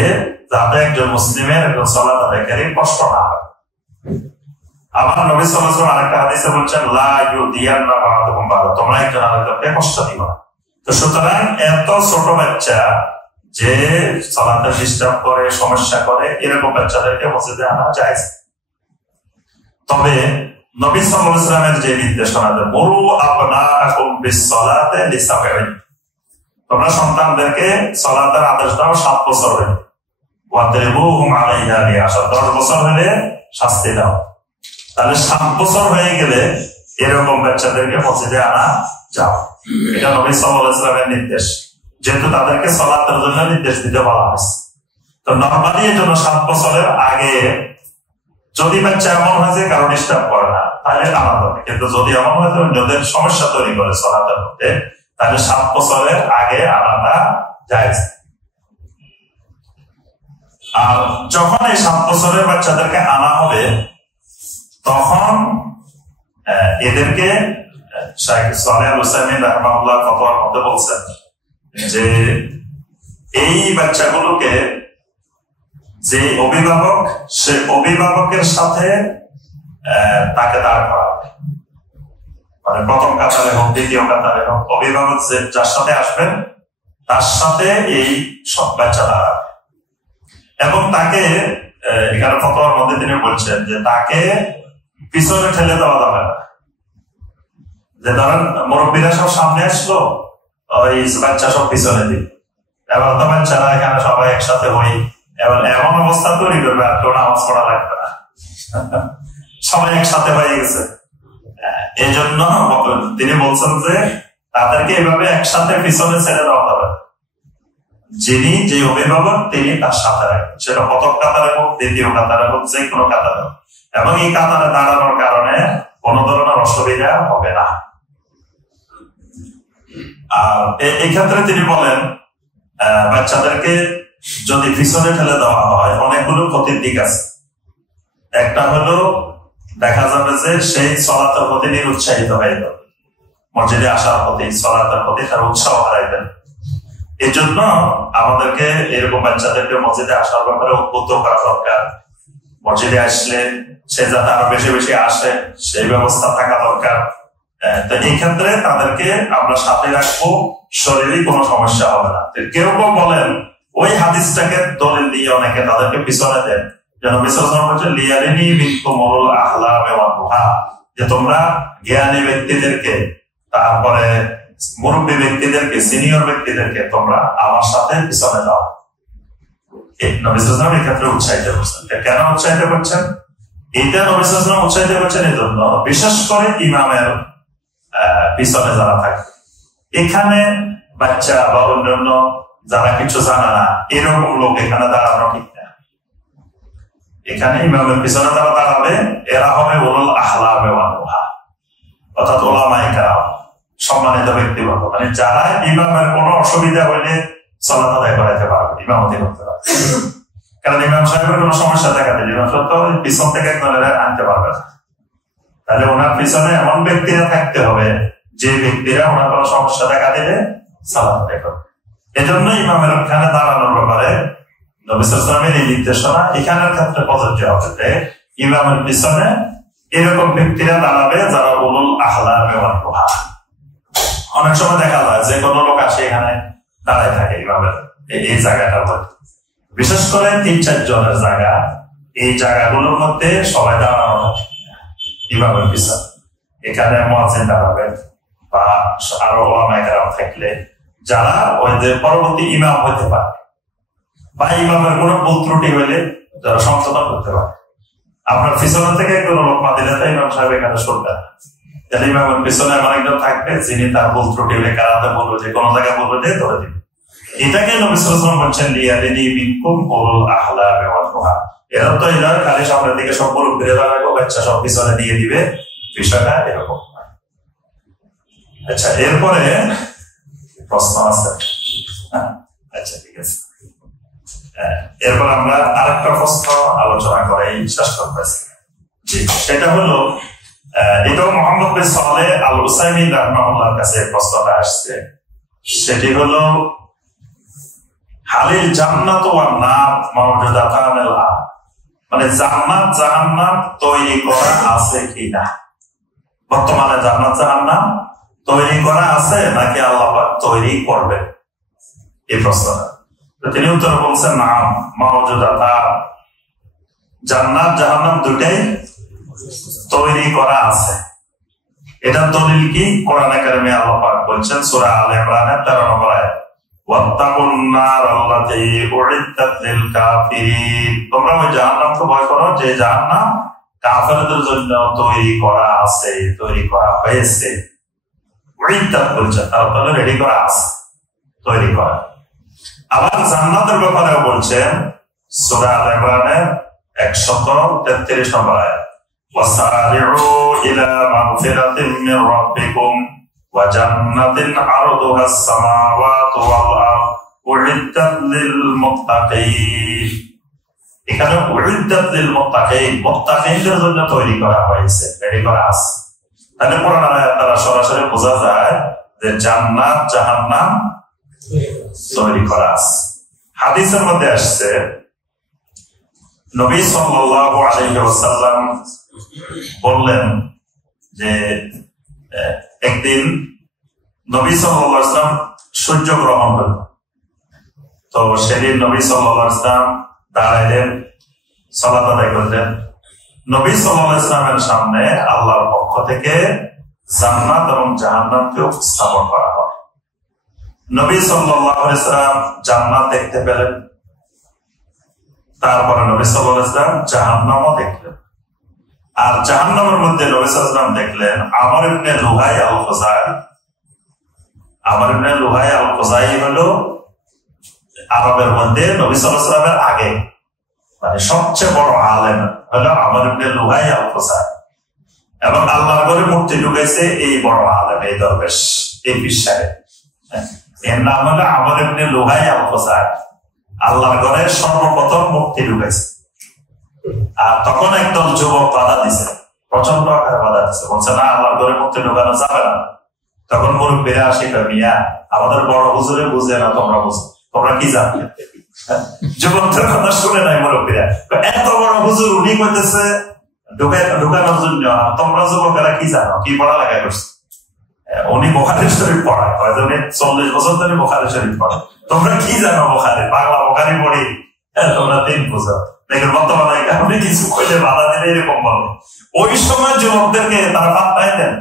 যাতে একজন মুসলিমের একজন সালাত আদায়কারী কষ্ট না হয়। আবার নবী সাল্লাল্লাহু আলাইহি ওয়াসাল্লাম আরেকটা হাদিসে বলছেন, লা ইউদিয়ান্না বা'দুকুম বা'দা, তোমরা একজন আরেকজনকে কষ্ট দিও না। তো সুতরাং এত ছোট বাচ্চা যে সালাতে ডিস্টার্ব করে, সমস্যা করে, এরকম বাচ্চাদেরকে মসজিদে আনা জায়েজ। তবে নবী সাল্লাল্লাহু আলাইহি ওয়াসাল্লামের যে নির্দেশনা, মুরু আবনাআকুম বিস-সালাতি লিসাবঈন, তোমরা সন্তানদেরকে সালাতের আদেশ দাও 7 বছর হলে, ওয়াদরিবুহুম আলাইহা লিআশর, 10 বছর হলে শাস্তি দাও। তাহলে 7 বছর হয়ে গেলে এরকম বাচ্চাদেরকে মসজিদে আনা যাও, এটা নবী সাল্লাল্লাহু আলাইহি ওয়াসাল্লামের নির্দেশ, যেহেতু তাদেরকে সালাতের জন্য নির্দেশ দিতে বলা হয়েছে। তো নরমালি এর জন্য 7 বছরের আগে যদি বাচ্চা এমন হয় যে কারো ডিস্টার্ব করে না, তাহলে আনা যাবে। কিন্তু যদি এমন হয় যে অন্যদের সমস্যা তৈরি করে সালাতের মধ্যে, তাহলে 7 বছরের আগে আনাটা জায়েজ। আর যখন এই 7 বছরের বাচ্চাদেরকে আনা হবে, তখন এদেরকে শাইখ সালেহ আল উসাইমিন রাহিমাহুল্লাহ ফতোয়ার মধ্যে বলছেন যে এই বাচ্চাগুলোকে যে অভিভাবক, সে অভিভাবকের সাথে তাকে দাঁড় করাবে, মানে প্রথম কাতারে হোক, দ্বিতীয় কাতারে হোক, অভিভাবক যার সাথে আসবেন তার সাথে এই সব বাচ্চা দাঁড়াবে। এবং তাকে এখানে ফতোয়ার মধ্যে তিনি বলছেন যে তাকে পিছনে ঠেলে দেওয়া যাবে না। যে ধরেন মুরব্বীরা সব সামনে আসলো, ওই বাচ্চা সব পিছনে দিই, এবার তো বাচ্চারা এখানে সবাই একসাথে হই, এমন অবস্থা তৈরি করবে আর কেউ নামাজ পড়া লাগবে না, সবাই একসাথে হয়ে গেছে। এই জন্য তিনি বলছেন যে তাদেরকে এভাবে একসাথে পিছনে ছেড়ে দেওয়া হবে। যিনি যে অভিভাবক তিনি তার সাথে রাখবেন, সেটা প্রথম কাতারে হোক, দ্বিতীয় কাতারে হোক, যে কোনো কাতারে হোক, এবং এই কাতারে দাঁড়ানোর কারণে কোন ধরনের অসুবিধা হবে না। আর এই ক্ষেত্রে তিনি বলেন বাচ্চাদেরকে যদি পিছনে ফেলে দেওয়া হয় অনেকগুলো ক্ষতির দিক আছে। একটা হলো দেখা যাবে যে সেই সলাতের প্রতি নিরুৎসাহিত হয়ে যাবে, মসজিদে আসার প্রতি সলাতের প্রতি তার উৎসাহ হারাইবেন। এই জন্য আমাদেরকে এরকম বাচ্চাদেরকে মসজিদে আসার ব্যাপারে উদ্বুদ্ধ করা দরকার। মসজিদে আসলে সে যাতে আরো বেশি বেশি আসে সেই ব্যবস্থা থাকা দরকার। তো এই ক্ষেত্রে তাদেরকে আমরা সাথে রাখবো, শরীরে কোনো সমস্যা হবে না। কেউ কেউ বলেন ওই হাদিসটাকে দলিল দিয়ে অনেকে তাদেরকে পিছনে দেন, যেন বিশ্বাসন করছে লিয়ালিনী বিকুমুল আহলামে ওয়ান নুহা, যে তোমরা জ্ঞানী ব্যক্তিদেরকে, তারপরে মুরব্বী ব্যক্তিদেরকে, সিনিয়র ব্যক্তিদেরকে তোমরা আমার সাথে পিছনে দাও। নবী সাল্লাল্লাহু আলাইহি ওয়াসাল্লাম এই ক্ষেত্রে উৎসাহিত করছেন। কেন উৎসাহিত করছেন? এটা নবী সাল্লাল্লাহু আলাইহি ওয়াসাল্লাম উৎসাহিত করছেন এই জন্য, বিশেষ করে ইমামের পিছনে যারা থাকে, এখানে বাচ্চা বা অন্যান্য যারা কিছু জানে না এরকম লোক এখানে দাঁড়ানো ঠিক না। এখানে ইমামের পিছনে যারা দাঁড়াবে এরা হবে উলুল আহলামে ওয়ান নুহা, অর্থাৎ উলামায়ে কেরাম, সম্মানিত ব্যক্তিবর্গ, মানে যারা ইমামের কোনো অসুবিধা হইলে সালাত আদায় করাইতে পারবে, ইমামতি করতে পারবে। কারণ ইমাম সাহেবের কোনো সমস্যা দেখা দিলে ইমাম সাহেব তো পিছন থেকে একদম আনতে পারবে না। তাহলে ওনার পিছনে এমন ব্যক্তিরা থাকতে হবে যে ব্যক্তিরা ওনার কোনো সমস্যা দেখা দিলে সালাত আদায় করবে। এজন্য ইমামের ওখানে দাঁড়ানোর ব্যাপারে নবী সাল্লাল্লাহু আলাইহি ওয়াসাল্লামের এই নির্দেশনা এখানের ক্ষেত্রে প্রযোজ্য হবে যে ইমামের পিছনে এরকম ব্যক্তিরা দাঁড়াবে যারা উলুল আহলামে ওয়ান নুহা। অনেক সময় দেখা যায় যে কোনো লোক আসে এখানে দাঁড়ায় থাকে ইমামের এই জায়গাটার মধ্যে, বিশেষ করে ৩-৪ জনের জায়গা, এই জায়গাগুলোর মধ্যে সবাই দাঁড়ানো থাকে ইমামের পিছনে। এখানে মুয়াজ্জিন দাঁড়াবে বা আরো উলামায়ে কেরাম থাকলে যারা ওই যে পরবর্তী ইমাম হতে পারে বা ইমামের কোনো ভুল ত্রুটি হইলে যারা সংশোধন করতে পারে। আপনার পিছনে থেকে কোনো লোক মা দিলে ইমাম সাহেব এখানে শুনবেন, তাহলে ইমামের পিছনে এমন একজন থাকবে যিনি তার ভুল ত্রুটি হলে কারাতে বলবো, যে কোনো জায়গায় বলবো যে ধরে দিবে। এটাকে নবী সাল্লাল্লাহু আলাইহি ওয়াসাল্লাম বলছেন লিয়ালিনী বিকুম উলুল আহলামে ওয়ান নুহা। এরা তো এরা খালি সামনের দিকে সব পুরো ঘুরে দাঁড়াবে, বাচ্চা সব পিছনে দিয়ে দিবে, বিষয়টা এরকম। আচ্ছা, এরপরে প্রশ্ন আছে? আচ্ছা, ঠিক আছে। এরপর আমরা আরেকটা প্রশ্ন আলোচনা করে শেষ করতেছি। জি, সেটা হলো এটাও মুহাম্মদ বিন সালেহ আল উসাইমিন রাহিমাহুল্লাহর কাছে প্রশ্নটা আসছে। সেটি হলো হালিল জান্নাত ওয়ান নার মাওজুদাতান আল-আন, মানে জান্নাত জাহান্নাম তৈরি করা আছে কিনা, বর্তমানে জান্নাত জাহান্নাম তৈরি করা আছে নাকি আল্লাহ পাক তৈরি করবেন, এই প্রশ্নটা। তিনি উত্তর বলছেন নাম মাওজুদাতা, জান্নাত জাহান্নাম দুটাই তৈরি করা আছে। এটা দলিল কি? কোরআনে কারিমে আল্লাহ পাক বলছেন সূরা আলে ইমরানের 13 নম্বর আয়াত, ওয়াত্তাকুন নার আল্লাতী উইদ্দাত লিল কাফিরিন, তোমরা ওই জাহান্নামকে ভয় করো যে জাহান্নাম কাফেরদের জন্য তৈরি করা আছে, তৈরি করা হয়েছে। উইদ্দাত বলছেন তার অর্থ হলো রেডি করা আছে, তৈরি করা। আবার জান্নাতের ব্যাপারেও বলছেন সূরা আলে ইমরানের 133 নম্বর আয়াত, ওয়াসারিউ ইলা মাগফিরাতিন মির রাব্বিকুম ওয়া জান্নাতিন আরদুহাস সামাওয়াতু ওয়াল আরদ উইদ্দাত লিল মুত্তাকিন। এখানে উইদ্দাত লিল মুত্তাকিন, মুত্তাকিনদের জন্য তৈরি করা হয়েছে, রেডি করা আছে। তাহলে কোরআনের আয়াত দ্বারা সরাসরি বোঝা যায় যে জান্নাত জাহান্নাম তৈরি করা আছে। হাদিসের মধ্যে আসছে নবী সাল্লাল্লাহু আলাইহি ওয়াসাল্লাম বললেন যে একদিন নবী সাল্লাল্লাহু আলাইহি ওয়াসাল্লাম সূর্য গ্রহণ হল। তো সেদিন নবী সাল্লাল্লাহু আলাইহি ওয়াসাল্লাম দাঁড়াইলেন, সালাত আদায় করলেন। নবী সাল্লাল্লাহু আলাইহি ওয়াসাল্লামের সামনে আল্লাহর পক্ষ থেকে জান্নাত এবং জাহান্নামকে উপস্থাপন করা হয়। নবী সাল্লাল্লাহু আলাইহি ওয়াসাল্লাম জান্নাত দেখতে পেলেন, তারপরে নবী সাল্লাল্লাহু আলাইহি ওয়াসাল্লাম জাহান্নামও দেখলেন। আর জাহান্নামের মধ্যে নবী সাল্লাল্লাহু আলাইহি ওয়াসাল্লাম দেখলেন আমর ইবনে লুহাই আল-খুজাই। আমর ইবনে লুহাই আল-খুজাই হলো আরবের মধ্যে নবী সাল্লাল্লাহু আলাইহি ওয়াসাল্লামের আগে মানে সবচেয়ে বড় আলেম হলো আমর ইবনে লুহাই আল-খুজাই, এবং আল্লাহর ঘরে মূর্তি ঢুকেছে এই বড় আলেম, এই দরবেশ, এই পীর সাহেব। এর নাম হলো আমর ইবনে লুহাই আল-খুজাই। আল্লাহর ঘরে সর্বপ্রথম মূর্তি ঢুকেছে, আর তখন একদল যুবক বাধা দিছে, প্রচন্ড আকারে বাধা দিছে, বলছে না আল্লাহর ঘরে মূর্তি ঢুকানো যাবে না। তখন মুরব্বীরা আসে মিয়া আমাদের বড় হুজুরে বুঝে না, তোমরা বুঝো, তোমরা কি জানো? যুবকদের কথা শুনে নাই মুরব্বীরা, এত বড় হুজুর উনি কইতেছে ঢুকানোর জন্য, তোমরা যুবকেরা কি জানো, কি পড়ালেখা করছে? উনি বুখারী শরীফ পড়ায়, উনি 40 বছর ধরে বুখারী শরীফ পড়ায়, তোমরা কি জানো বুখারী? বাংলা বুখারী পড়ি, তোমরা তিন বুঝো। দেখেন বর্তমানে আপনি কিছু কইলে বাধা দিলে এরকম বলো। ওই সময় যুবকদেরকে তারা পাত্তাই দেন।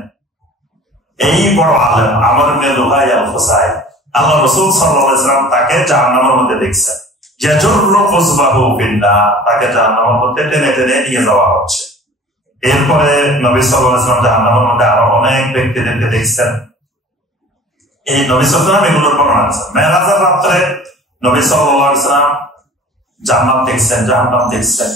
এই বড় আলেম আমর ইবনে লুহাই আল-খুজাই, আল্লাহ রাসূল সাল্লাল্লাহু আলাইহি ওয়াসাল্লাম তাকে জাহান্নামের মধ্যে দেখছেন, ইয়াজুররু কুসবাহু ফিন্নার, তাকে জাহান্নামের মধ্যে টেনে টেনে নিয়ে যাওয়া হচ্ছে। এরপরে নবী সাল্লাল্লাহু আলাইহি ওয়াসাল্লাম জাহান্নামের মধ্যে আরো অনেক ব্যক্তিদেরকে দেখছেন। এই নবী সাল্লাল্লাহু আলাইহি ওয়াসাল্লাম এগুলোর বর্ণনা আছে। মেরাজের রাত্রে নবী সাল্লাল্লাহু আলাইহি ওয়াসাল্লাম জান্নাত দেখছেন, জাহান্নাম দেখছেন,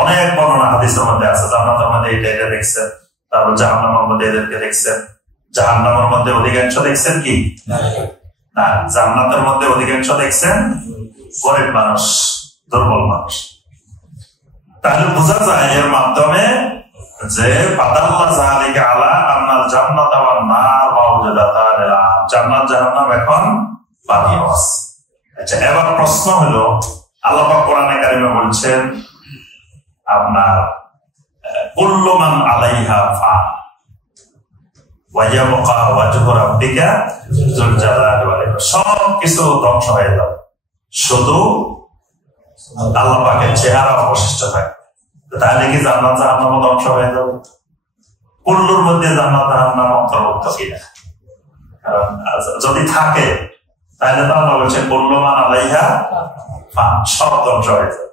অনেক বর্ণনা হাদিসের মধ্যে আছে। জান্নাতের মধ্যে এটা দেখছেন, তারপর জাহান্নামের মধ্যে এদেরকে দেখছেন। জাহান্নামের মধ্যে অধিকাংশ দেখছেন কি না, জান্নাতের মধ্যে অধিকাংশ দেখছেন গরিব মানুষ, দুর্বল মানুষ। তাহলে বোঝা যায় এর মাধ্যমে যে ফাদাল্লা যালিকা আলা আন্নাল জান্নাত ওয়ান নার মাওজুদাতান আল-আন, জান্নাত জাহান্নাম এখন বানিয়ে আছে। আচ্ছা, এবার প্রশ্ন হলো, আল্লাহ পাক কোরআনে কারিমে বলছেন আপনার কুল্লু মান আলাইহা ফান ওয়া ইয়াবকা ওয়াজহু রাব্বিকা যুল জালালি ওয়াল ইকরাম, সব কিছু ধ্বংস হয়ে যাবে, শুধু আল্লাহ পাকের চেহারা অবশিষ্ট থাকবে। তাহলে কি জান্নাত জাহান্নাম ধ্বংস হয়ে যাবে? কুল্লুর মধ্যে জান্নাত জাহান্নাম অন্তর্ভুক্ত কিনা? যদি থাকে তাহলে তো আল্লাহ বলছেন কুল্লু মান আলাইহা ফান, সব ধ্বংস হয়ে যাবে।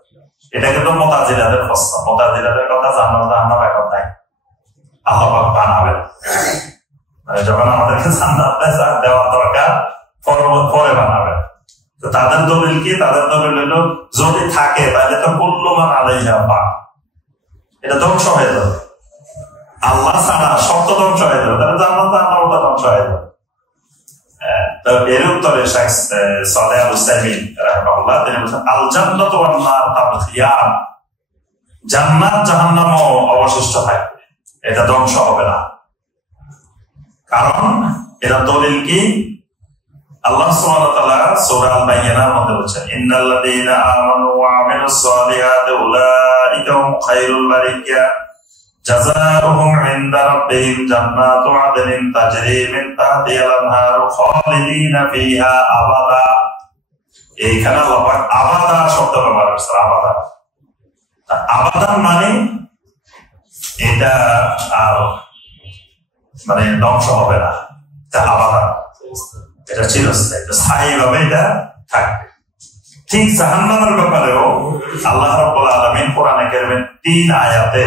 এটা কিন্তু মুতাজিলাদের প্রশ্ন, মুতাজিলাদের কথা জান্নাত জাহান্নাম এখন নাই, আল্লাহ পাক বানাবেন। যখন আমাদেরকে জান্নাত দেওয়ার দরকার পরে বানাবেন। তো তাদের দলিল কি? তাদের দলিল হলো যদি থাকে তাহলে তো কুল্লু মান আলাইহা ফান, এটা ধ্বংস হয়ে যাবে। আল্লাহ ছাড়া সব তো ধ্বংস হয়ে যাবে, তাহলে জান্নাত জাহান্নামটা ধ্বংস হয়ে যাবে। তো এর উত্তরে শেখ সালেহ আল উসাইমিন রাহিমাহুল্লাহ তিনি বলেছেন আল জান্নাতু ওয়ান নার তাবগিয়ান, জান্নাত জাহান্নামও অবশিষ্ট থাকবে, এটা ধ্বংস হবে না। কারণ এটা দলিল কি? আল্লাহ সুবহানাহু ওয়া তাআলা সূরা আল-বাইয়িনার মধ্যে বলেছেন ইন্নাল্লাযীনা আমানু ওয়া আমিলুস সালিহাতি উলাইকা হুম খায়রুল বারিয়া জাযাউহুম ইনদা রাব্বিহিম জান্নাতু আদনিন তাজরি মিন তাহতিহাল আনহারু খালিদিনা ফিহা আবাদা। এইখানে আল্লাহ পাক আবাদা শব্দ ব্যবহার করেছেন। আবাদা, আবাদান মানে এটা আর মানে ধ্বংস হবে না, এটা আবাদা, এটা চিরস্থায়ী, স্থায়ী ভাবে এটা থাকবে। ঠিক জাহান্নামের ব্যাপারেও আল্লাহ রাব্বুল আলামিন কোরআনে কারিমে 3 আয়াতে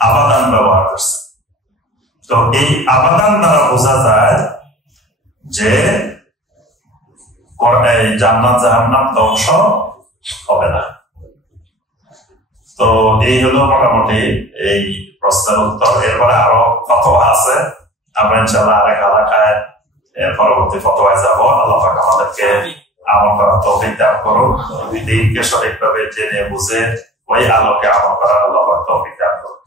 আবাদান ব্যবহার করছে। তো এই আবাদান দ্বারা বোঝা যায় যে জান্নাত জাহান্নাম ধ্বংস হবে না। তো এই হলো মোটামুটি এই প্রশ্নের উত্তর। এরপরে আরো ফতোয়া আছে, আমরা ইনশাআল্লাহ আরেক এলাকায় পরবর্তী ফতোয়ায় যাবো। আল্লাহ পাক আমাদেরকে আমল করার তৌফিক দান করুন, দিনকে সঠিকভাবে জেনে বুঝে ওই আলোকে আমল করার আল্লাহ পাক তৌফিক দান করুন।